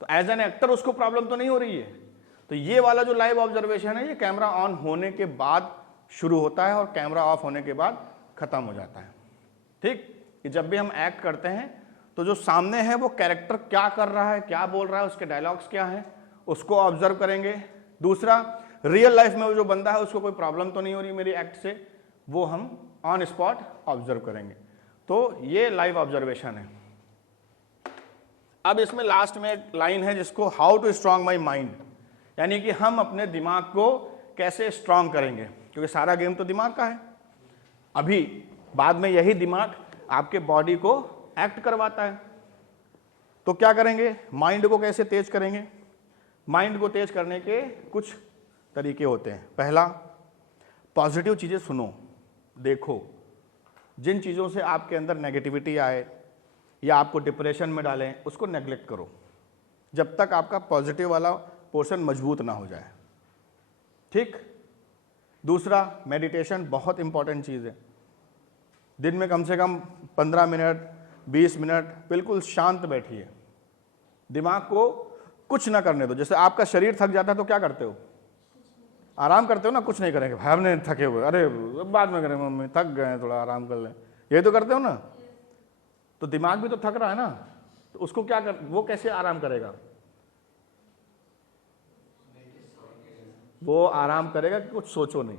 तो एज एन एक्टर उसको प्रॉब्लम तो नहीं हो रही है। तो ये वाला जो लाइव ऑब्जर्वेशन है ये कैमरा ऑन होने के बाद शुरू होता है और कैमरा ऑफ होने के बाद खत्म हो जाता है, ठीक। कि जब भी हम एक्ट करते हैं तो जो सामने है वो कैरेक्टर क्या कर रहा है, क्या बोल रहा है, उसके डायलॉग्स क्या हैं, उसको ऑब्जर्व करेंगे। दूसरा, रियल लाइफ में वो जो बंदा है उसको कोई प्रॉब्लम तो नहीं हो रही मेरी एक्ट से, वो हम ऑन स्पॉट ऑब्जर्व करेंगे। तो ये लाइव ऑब्जर्वेशन है। अब इसमें लास्ट में एक लाइन है जिसको how to strong my mind, यानी कि हम अपने दिमाग को कैसे स्ट्रांग करेंगे, क्योंकि सारा गेम तो दिमाग का है। अभी बाद में यही दिमाग आपके बॉडी को एक्ट करवाता है। तो क्या करेंगे, माइंड को कैसे तेज करेंगे? माइंड को तेज करने के कुछ तरीके होते हैं। पहला, पॉजिटिव चीजें सुनो, देखो। जिन चीजों से आपके अंदर नेगेटिविटी आए या आपको डिप्रेशन में डालें, उसको नेग्लेक्ट करो जब तक आपका पॉजिटिव वाला पोर्शन मजबूत ना हो जाए। ठीक। दूसरा, मेडिटेशन बहुत इंपॉर्टेंट चीज़ है। दिन में कम से कम 15 मिनट 20 मिनट बिल्कुल शांत बैठिए, दिमाग को कुछ ना करने दो। जैसे आपका शरीर थक जाता है तो क्या करते हो? आराम करते हो ना, कुछ नहीं करेंगे भाई, हमने थके हुए, अरे बाद में करेंगे, मम्मी थक गए, थोड़ा आराम कर लें, यही तो करते हो ना। तो दिमाग भी तो थक रहा है ना, तो उसको क्या कर, वो कैसे आराम करेगा? वो आराम करेगा कि कुछ सोचो नहीं,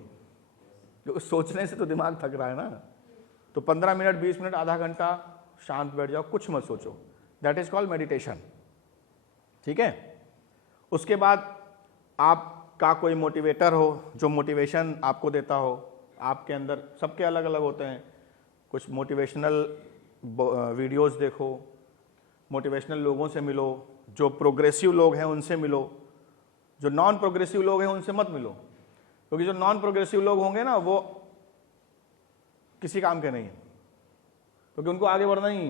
क्योंकि सोचने से तो दिमाग थक रहा है ना। तो 15 मिनट 20 मिनट आधा घंटा शांत बैठ जाओ, कुछ मत सोचो, दैट इज कॉल्ड मेडिटेशन। ठीक है। उसके बाद आपका कोई मोटिवेटर हो जो मोटिवेशन आपको देता हो। आपके अंदर सबके अलग अलग होते हैं, कुछ मोटिवेशनल वीडियोस देखो, मोटिवेशनल लोगों से मिलो, जो प्रोग्रेसिव लोग हैं उनसे मिलो, जो नॉन प्रोग्रेसिव लोग हैं उनसे मत मिलो, क्योंकि जो नॉन प्रोग्रेसिव लोग होंगे ना वो किसी काम के नहीं है, क्योंकि उनको आगे बढ़ना ही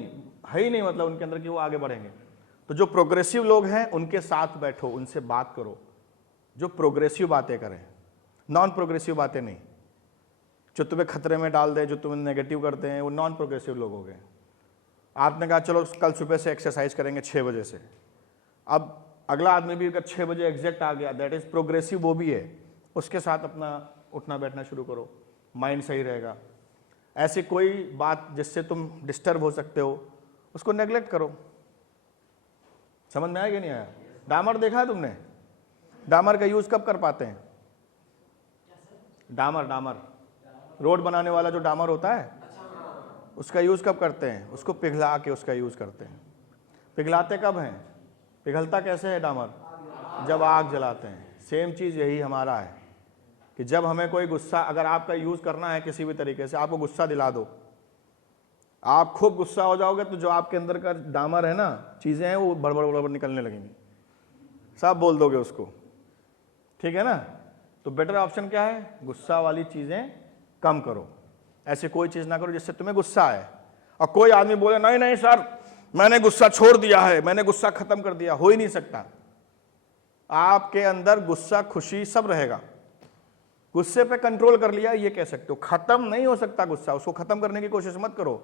है ही नहीं, मतलब उनके अंदर कि वो आगे बढ़ेंगे। तो जो प्रोग्रेसिव लोग हैं उनके साथ बैठो, उनसे बात करो, जो प्रोग्रेसिव बातें करें, नॉन प्रोग्रेसिव बातें नहीं। जो तुम्हें खतरे में डाल दे, जो तुम्हें नेगेटिव करते हैं, वो नॉन प्रोग्रेसिव लोग हो गए। आपने कहा चलो कल सुबह से एक्सरसाइज करेंगे 6 बजे से, अब अगला आदमी भी अगर 6 बजे एग्जैक्ट आ गया, दैट इज प्रोग्रेसिव, वो भी है, उसके साथ अपना उठना बैठना शुरू करो, माइंड सही रहेगा। ऐसी कोई बात जिससे तुम डिस्टर्ब हो सकते हो उसको नेग्लेक्ट करो। समझ में आया कि नहीं आया? डामर देखा है तुमने? डामर का यूज कब कर पाते हैं? डामर रोड बनाने वाला जो डामर होता है उसका यूज कब करते हैं? उसको पिघला के उसका यूज करते हैं। पिघलाते कब हैं? पिघलता कैसे है डामर? जब आग जलाते हैं। सेम चीज यही हमारा है कि जब हमें कोई गुस्सा, अगर आपका यूज करना है किसी भी तरीके से, आपको गुस्सा दिला दो, आप खूब गुस्सा हो जाओगे तो जो आपके अंदर का डामर है ना, चीजें हैं वो बड़बड़ बड़बड़ निकलने लगेंगी, सब बोल दोगे उसको। ठीक है ना? तो बेटर ऑप्शन क्या है? गुस्सा वाली चीजें कम करो, ऐसे कोई चीज ना करो जिससे तुम्हें गुस्सा आए। और कोई आदमी बोले नहीं नहीं सर मैंने गुस्सा छोड़ दिया है, मैंने गुस्सा खत्म कर दिया, हो ही नहीं सकता। आपके अंदर गुस्सा खुशी सब रहेगा, गुस्से पे कंट्रोल कर लिया ये कह सकते हो, खत्म नहीं हो सकता गुस्सा, उसको खत्म करने की कोशिश मत करो,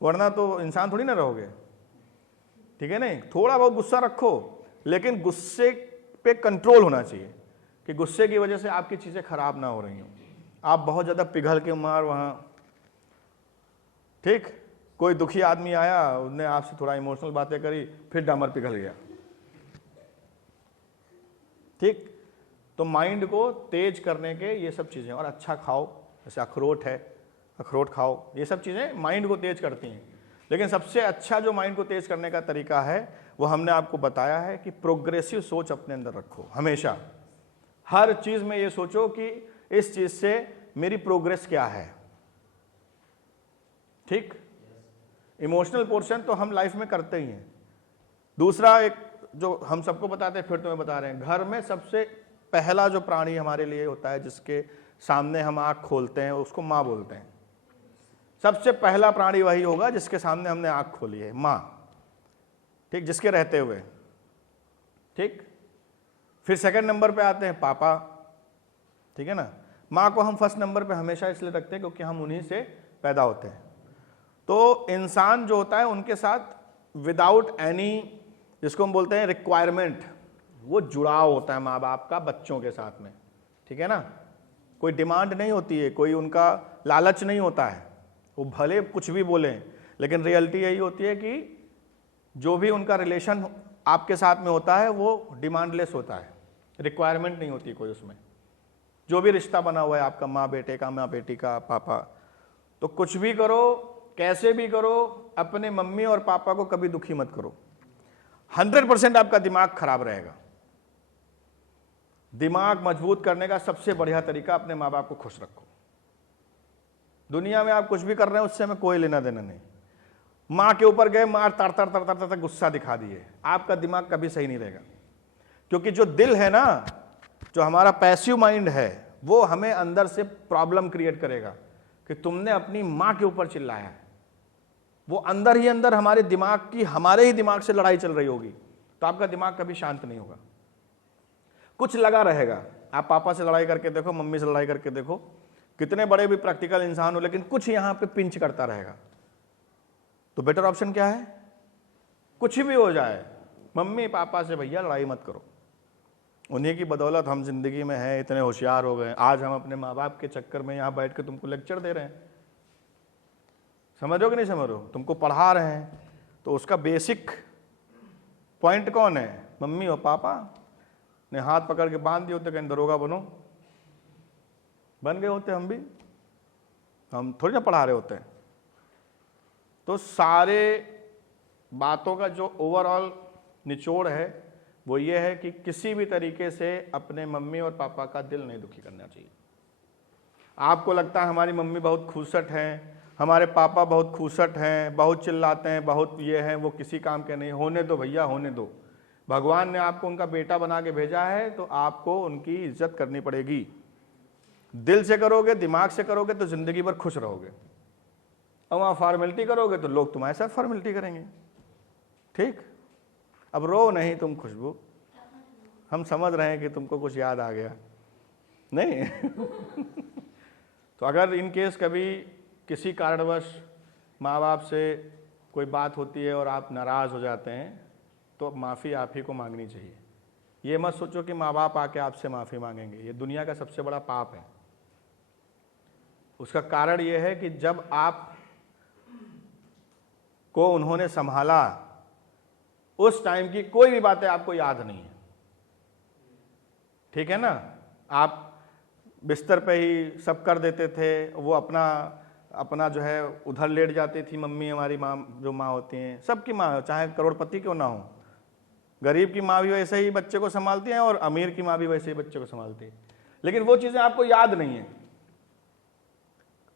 वरना तो इंसान थोड़ी ना रहोगे। ठीक है नहीं? थोड़ा बहुत गुस्सा रखो, लेकिन गुस्से पे कंट्रोल होना चाहिए कि गुस्से की वजह से आपकी चीजें खराब ना हो रही हो, आप बहुत ज्यादा पिघल के मार वहां। ठीक, कोई दुखी आदमी आया, उसने आपसे थोड़ा इमोशनल बातें करी, फिर डामर पिघल गया। ठीक, तो माइंड को तेज करने के ये सब चीजें, और अच्छा खाओ, जैसे अखरोट है, अखरोट खाओ, ये सब चीजें माइंड को तेज करती हैं। लेकिन सबसे अच्छा जो माइंड को तेज करने का तरीका है वो हमने आपको बताया है कि प्रोग्रेसिव सोच अपने अंदर रखो। हमेशा हर चीज में ये सोचो कि इस चीज से मेरी प्रोग्रेस क्या है। ठीक, इमोशनल पोर्शन तो हम लाइफ में करते ही हैं। दूसरा एक जो हम सबको बताते हैं, फिर तुम्हें बता रहे हैं, घर में सबसे पहला जो प्राणी हमारे लिए होता है जिसके सामने हम आंख खोलते हैं उसको माँ बोलते हैं। सबसे पहला प्राणी वही होगा जिसके सामने हमने आंख खोली है, माँ। ठीक, जिसके रहते हुए। ठीक, फिर सेकंड नंबर पे आते हैं पापा। ठीक है ना? माँ को हम फर्स्ट नंबर पे हमेशा इसलिए रखते हैं क्योंकि हम उन्हीं से पैदा होते हैं। तो इंसान जो होता है उनके साथ विदाउट एनी, जिसको हम बोलते हैं रिक्वायरमेंट, वो जुड़ाव होता है माँ बाप का बच्चों के साथ में। ठीक है ना? कोई डिमांड नहीं होती है, कोई उनका लालच नहीं होता है, वो भले कुछ भी बोलें, लेकिन रियलिटी यही होती है कि जो भी उनका रिलेशन आपके साथ में होता है वो डिमांडलेस होता है, रिक्वायरमेंट नहीं होती कोई उसमें। जो भी रिश्ता बना हुआ है आपका, माँ बेटे का, माँ बेटी का, पापा, तो कुछ भी करो, कैसे भी करो, अपने मम्मी और पापा को कभी दुखी मत करो। 100% आपका दिमाग खराब रहेगा। दिमाग मजबूत करने का सबसे बढ़िया तरीका, अपने माँ बाप को खुश रखो। दुनिया में आप कुछ भी कर रहे हैं उससे हमें कोई लेना देना नहीं। माँ के ऊपर गए, मार तर तर तर तर तर गुस्सा दिखा दिए, आपका दिमाग कभी सही नहीं रहेगा। क्योंकि जो दिल है ना, जो हमारा पैसिव माइंड है, वो हमें अंदर से प्रॉब्लम क्रिएट करेगा कि तुमने अपनी माँ के ऊपर चिल्लाया है। वो अंदर ही अंदर हमारे दिमाग की, हमारे ही दिमाग से लड़ाई चल रही होगी, तो आपका दिमाग कभी शांत नहीं होगा, कुछ लगा रहेगा। आप पापा से लड़ाई करके देखो, मम्मी से लड़ाई करके देखो, कितने बड़े भी प्रैक्टिकल इंसान हो, लेकिन कुछ यहां पे पिंच करता रहेगा। तो बेटर ऑप्शन क्या है? कुछ भी हो जाए, मम्मी पापा से भैया लड़ाई मत करो। उन्हीं की बदौलत हम जिंदगी में हैं, इतने होशियार हो गए। आज हम अपने माँ बाप के चक्कर में यहाँ बैठ के तुमको लेक्चर दे रहे हैं, समझ रहे हो कि नहीं समझ रहे हो? तुमको पढ़ा रहे हैं, तो उसका बेसिक पॉइंट कौन है? मम्मी और पापा ने हाथ पकड़ के बांध दिए होते, कहीं दरोगा बनो, बन गए होते हम भी। हम थोड़ी ना पढ़ा रहे होते हैं। तो सारे बातों का जो ओवरऑल निचोड़ है वो ये है कि किसी भी तरीके से अपने मम्मी और पापा का दिल नहीं दुखी करना चाहिए। आपको लगता है हमारी मम्मी बहुत खूसट हैं, हमारे पापा बहुत खूसट हैं, बहुत चिल्लाते हैं, बहुत ये हैं, वो किसी काम के नहीं। होने दो भैया, होने दो। भगवान ने आपको उनका बेटा बना के भेजा है, तो आपको उनकी इज्जत करनी पड़ेगी। दिल से करोगे, दिमाग से करोगे, तो जिंदगी भर खुश रहोगे। और वहाँ फॉर्मेलिटी करोगे तो लोग तुम्हारे साथ फॉर्मेलिटी करेंगे। ठीक? अब रो नहीं तुम खुशबू, हम समझ रहे हैं कि तुमको कुछ याद आ गया नहीं। तो अगर इन केस कभी किसी कारणवश माँ बाप से कोई बात होती है और आप नाराज़ हो जाते हैं, तो माफ़ी आप ही को मांगनी चाहिए। ये मत सोचो कि माँ बाप आके आपसे माफ़ी मांगेंगे, ये दुनिया का सबसे बड़ा पाप है। उसका कारण ये है कि जब आप को उन्होंने संभाला, उस टाइम की कोई भी बातें आपको याद नहीं है। ठीक है ना? आप बिस्तर पे ही सब कर देते थे, वो अपना जो है उधर लेट जाती थी मम्मी। हमारी माँ, जो माँ होती हैं, सबकी माँ, चाहे करोड़पति क्यों ना हो, गरीब की माँ भी वैसे ही बच्चे को संभालती है और अमीर की माँ भी वैसे ही बच्चे को संभालती है। लेकिन वो चीज़ें आपको याद नहीं है।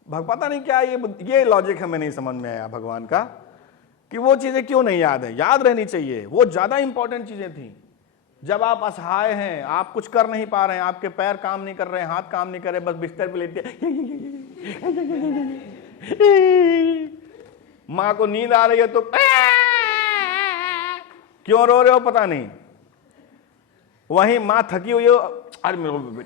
पता नहीं क्या ये लॉजिक हमें नहीं समझ में आया भगवान का, कि वो चीज़ें क्यों नहीं याद है। याद रहनी चाहिए, वो ज़्यादा इंपॉर्टेंट चीज़ें थी। जब आप असहाय हैं, आप कुछ कर नहीं पा रहे हैं, आपके पैर काम नहीं कर रहे हैं, हाथ काम नहीं कर रहे, बस बिस्तर पे लेटे माँ को नींद आ रही है तो क्यों रो रहे हो पता नहीं। वहीं माँ थकी हुई हो, अरे मेरे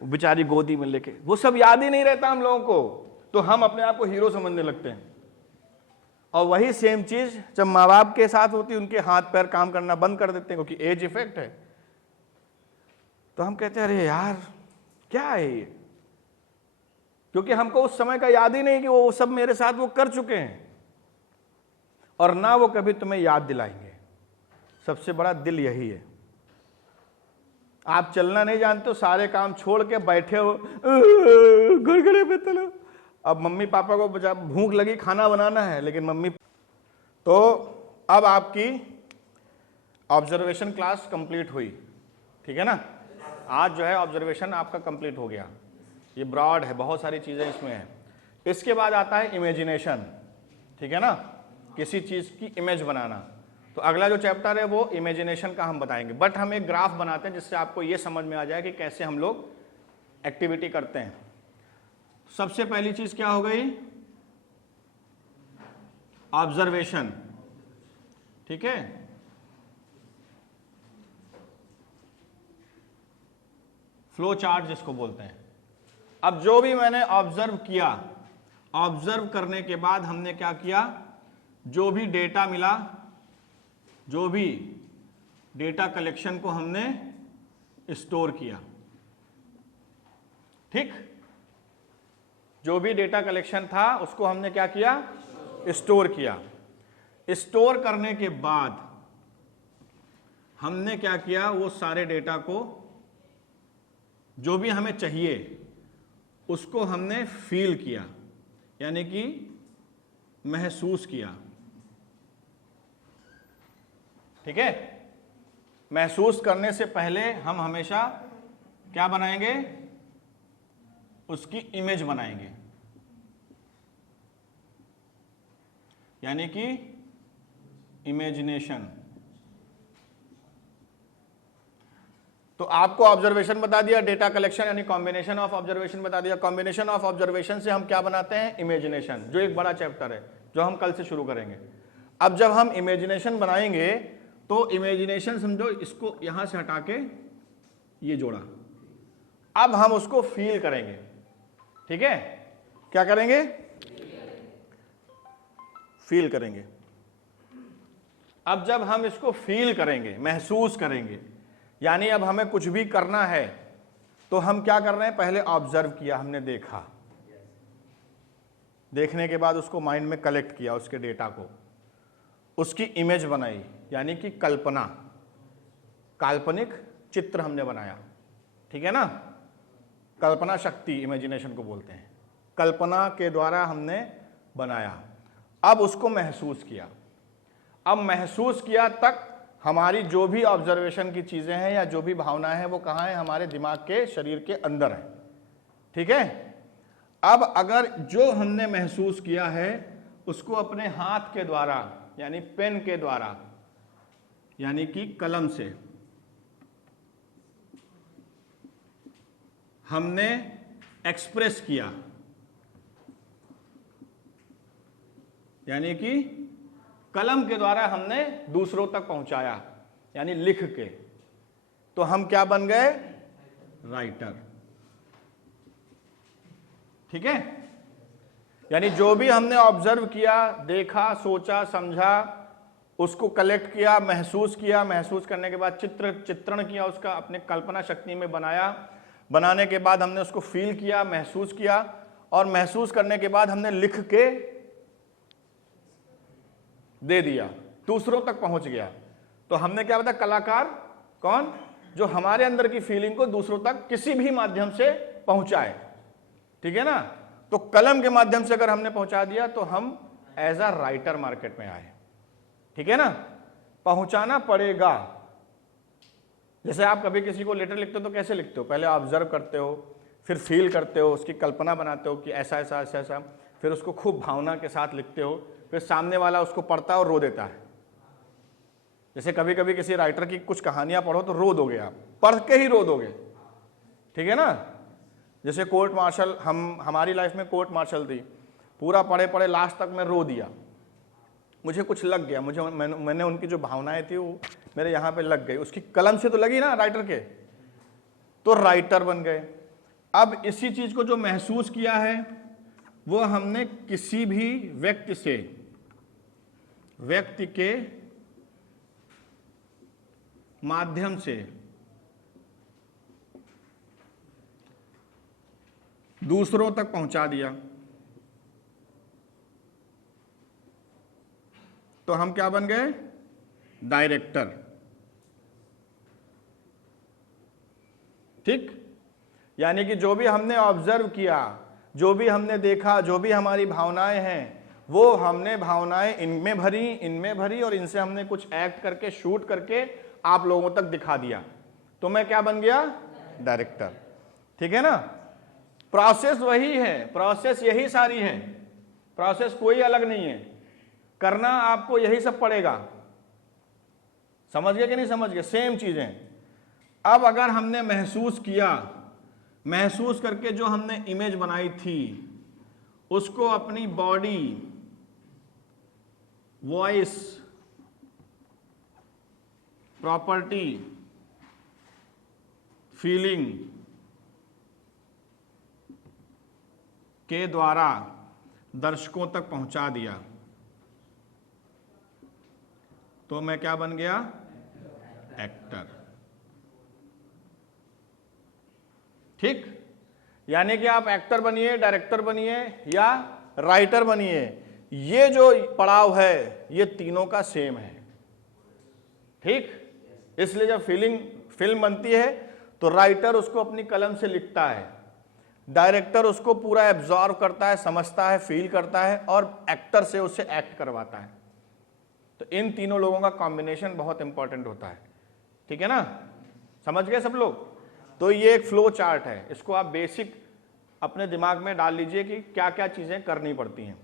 बेचारी गोदी में लेके, वो सब याद ही नहीं रहता हम लोगों को, तो हम अपने आप को हीरो समझने लगते हैं। और वही सेम चीज जब माँ बाप के साथ होती है, उनके हाथ पैर काम करना बंद कर देते हैं, क्योंकि एज इफेक्ट है। तो हम कहते हैं अरे यार क्या है ये, क्योंकि हमको उस समय का याद ही नहीं कि वो सब मेरे साथ वो कर चुके हैं, और ना वो कभी तुम्हें याद दिलाएंगे। सबसे बड़ा दिल यही है। आप चलना नहीं जानते हो, सारे काम छोड़ के बैठे हो घुड़घुड़े पे चलो। अब मम्मी पापा को भूख लगी, खाना बनाना है, लेकिन मम्मी, तो अब आपकी ऑब्जर्वेशन क्लास कंप्लीट हुई। ठीक है ना? आज जो है ऑब्जर्वेशन आपका कंप्लीट हो गया। ये ब्रॉड है, बहुत सारी चीजें इसमें है। इसके बाद आता है इमेजिनेशन। ठीक है ना? किसी चीज की इमेज बनाना। तो अगला जो चैप्टर है वो इमेजिनेशन का हम बताएंगे, बट हम एक ग्राफ बनाते हैं जिससे आपको ये समझ में आ जाए कि कैसे हम लोग एक्टिविटी करते हैं। सबसे पहली चीज क्या हो गई? ऑब्जर्वेशन। ठीक है? फ्लो चार्ट जिसको बोलते हैं। अब जो भी मैंने ऑब्जर्व किया, ऑब्जर्व करने के बाद हमने क्या किया, जो भी डेटा मिला, जो भी डेटा कलेक्शन को हमने स्टोर किया। ठीक? जो भी डेटा कलेक्शन था उसको हमने क्या किया, स्टोर किया। स्टोर करने के बाद हमने क्या किया, वो सारे डेटा को जो भी हमें चाहिए उसको हमने फील किया, यानी कि महसूस किया। ठीक है। महसूस करने से पहले हम हमेशा क्या बनाएंगे, उसकी इमेज बनाएंगे, यानी कि इमेजिनेशन। तो आपको ऑब्जर्वेशन बता दिया, डेटा कलेक्शन यानी कॉम्बिनेशन ऑफ ऑब्जर्वेशन बता दिया। कॉम्बिनेशन ऑफ ऑब्जर्वेशन से हम क्या बनाते हैं, इमेजिनेशन, जो एक बड़ा चैप्टर है जो हम कल से शुरू करेंगे। अब जब हम इमेजिनेशन बनाएंगे तो इमेजिनेशन समझो, इसको यहां से हटा के ये जोड़ा, अब हम उसको फील करेंगे। ठीक है, क्या करेंगे, फील करेंगे। अब जब हम इसको फील करेंगे, महसूस करेंगे, यानी अब हमें कुछ भी करना है तो हम क्या कर रहे हैं, पहले ऑब्जर्व किया, हमने देखा, देखने के बाद उसको माइंड में कलेक्ट किया, उसके डेटा को, उसकी इमेज बनाई, यानी कि कल्पना, काल्पनिक चित्र हमने बनाया। ठीक है ना, कल्पना शक्ति इमेजिनेशन को बोलते हैं, कल्पना के द्वारा हमने बनाया। अब उसको महसूस किया, अब महसूस किया तक हमारी जो भी ऑब्जर्वेशन की चीजें हैं या जो भी भावनाएं हैं वो कहाँ है, हमारे दिमाग के, शरीर के अंदर है। ठीक है, अब अगर जो हमने महसूस किया है उसको अपने हाथ के द्वारा यानी पेन के द्वारा यानी कि कलम से हमने एक्सप्रेस किया, यानी कि कलम के द्वारा हमने दूसरों तक पहुंचाया, यानी लिख के, तो हम क्या बन गए, राइटर। ठीक है, यानी जो भी हमने ऑब्जर्व किया, देखा, सोचा, समझा, उसको कलेक्ट किया, महसूस किया, महसूस करने के बाद चित्रण किया, उसका अपने कल्पना शक्ति में बनाया, बनाने के बाद हमने उसको फील किया, महसूस किया, और महसूस करने के बाद हमने लिख के दे दिया, दूसरों तक पहुंच गया। तो हमने क्या बताया, कलाकार कौन, जो हमारे अंदर की फीलिंग को दूसरों तक किसी भी माध्यम से पहुंचाए। ठीक है ना, तो कलम के माध्यम से अगर हमने पहुंचा दिया तो हम एज अ राइटर मार्केट में आए। ठीक है ना, पहुंचाना पड़ेगा। जैसे आप कभी किसी को लेटर लिखते हो तो कैसे लिखते हो, पहले ऑब्जर्व करते हो, फिर फील करते हो, उसकी कल्पना बनाते हो कि ऐसा ऐसा ऐसा ऐसा, फिर उसको खूब भावना के साथ लिखते हो, फिर सामने वाला उसको पढ़ता है और रो देता है। जैसे कभी कभी किसी राइटर की कुछ कहानियां पढ़ो तो रो दोगे, आप पढ़ के ही रो दोगे। ठीक है ना, जैसे कोर्ट मार्शल, हमारी लाइफ में कोर्ट मार्शल थी, पूरा पढ़े पढ़े लास्ट तक मैं रो दिया, मुझे कुछ लग गया, मैंने उनकी जो भावनाएं थी वो मेरे यहाँ पे लग गई, उसकी कलम से तो लगी ना राइटर के, तो राइटर बन गए। अब इसी चीज को जो महसूस किया है वो हमने किसी भी व्यक्ति के माध्यम से दूसरों तक पहुंचा दिया, तो हम क्या बन गए, डायरेक्टर। ठीक, यानी कि जो भी हमने ऑब्जर्व किया, जो भी हमने देखा, जो भी हमारी भावनाएं हैं, वो हमने भावनाएं इनमें भरी और इनसे हमने कुछ एक्ट करके, शूट करके आप लोगों तक दिखा दिया, तो मैं क्या बन गया, डायरेक्टर। ठीक है ना, प्रोसेस वही है, प्रोसेस यही सारी है, प्रोसेस कोई अलग नहीं है, करना आपको यही सब पड़ेगा। समझ गए कि नहीं समझ गए, सेम चीजें। अब अगर हमने महसूस किया, महसूस करके जो हमने इमेज बनाई थी उसको अपनी बॉडी, वॉइस, प्रॉपर्टी, फीलिंग के द्वारा दर्शकों तक पहुंचा दिया, तो मैं क्या बन गया, एक्टर। ठीक, यानी कि आप एक्टर बनिए, डायरेक्टर बनिए या राइटर बनिए, ये जो पड़ाव है ये तीनों का सेम है। ठीक, इसलिए जब फिल्म बनती है तो राइटर उसको अपनी कलम से लिखता है, डायरेक्टर उसको पूरा एब्जॉर्व करता है, समझता है, फील करता है, और एक्टर से उससे एक्ट करवाता है। तो इन तीनों लोगों का कॉम्बिनेशन बहुत इंपॉर्टेंट होता है, ठीक है ना, समझ गए सब लोग। तो ये एक फ्लो चार्ट है, इसको आप बेसिक अपने दिमाग में डाल लीजिए कि क्या क्या चीजें करनी पड़ती हैं।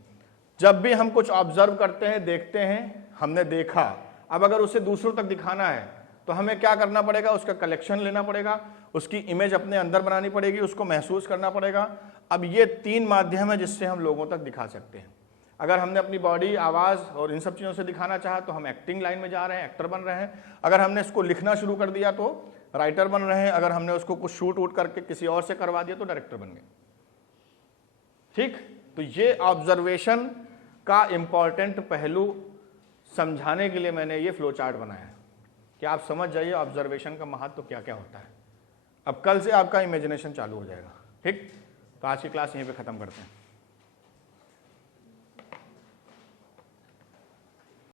जब भी हम कुछ ऑब्जर्व करते हैं, देखते हैं, हमने देखा, अब अगर उसे दूसरों तक दिखाना है तो हमें क्या करना पड़ेगा, उसका कलेक्शन लेना पड़ेगा, उसकी इमेज अपने अंदर बनानी पड़ेगी, उसको महसूस करना पड़ेगा। अब ये 3 माध्यम है जिससे हम लोगों तक दिखा सकते हैं। अगर हमने अपनी बॉडी, आवाज़ और इन सब चीज़ों से दिखाना चाहा तो हम एक्टिंग लाइन में जा रहे हैं, एक्टर बन रहे हैं। अगर हमने इसको लिखना शुरू कर दिया तो राइटर बन रहे हैं। अगर हमने उसको कुछ शूट वूट करके किसी और से करवा दिया तो डायरेक्टर बन गए, ठीक। तो ये ऑब्जर्वेशन का इंपॉर्टेंट पहलू समझाने के लिए मैंने ये फ्लो चार्ट बनाया है कि आप समझ जाइए ऑब्जर्वेशन का महत्व क्या क्या होता है। अब कल से आपका इमेजिनेशन चालू हो जाएगा, ठीक। तो आज की क्लास यहीं पे ख़त्म करते हैं।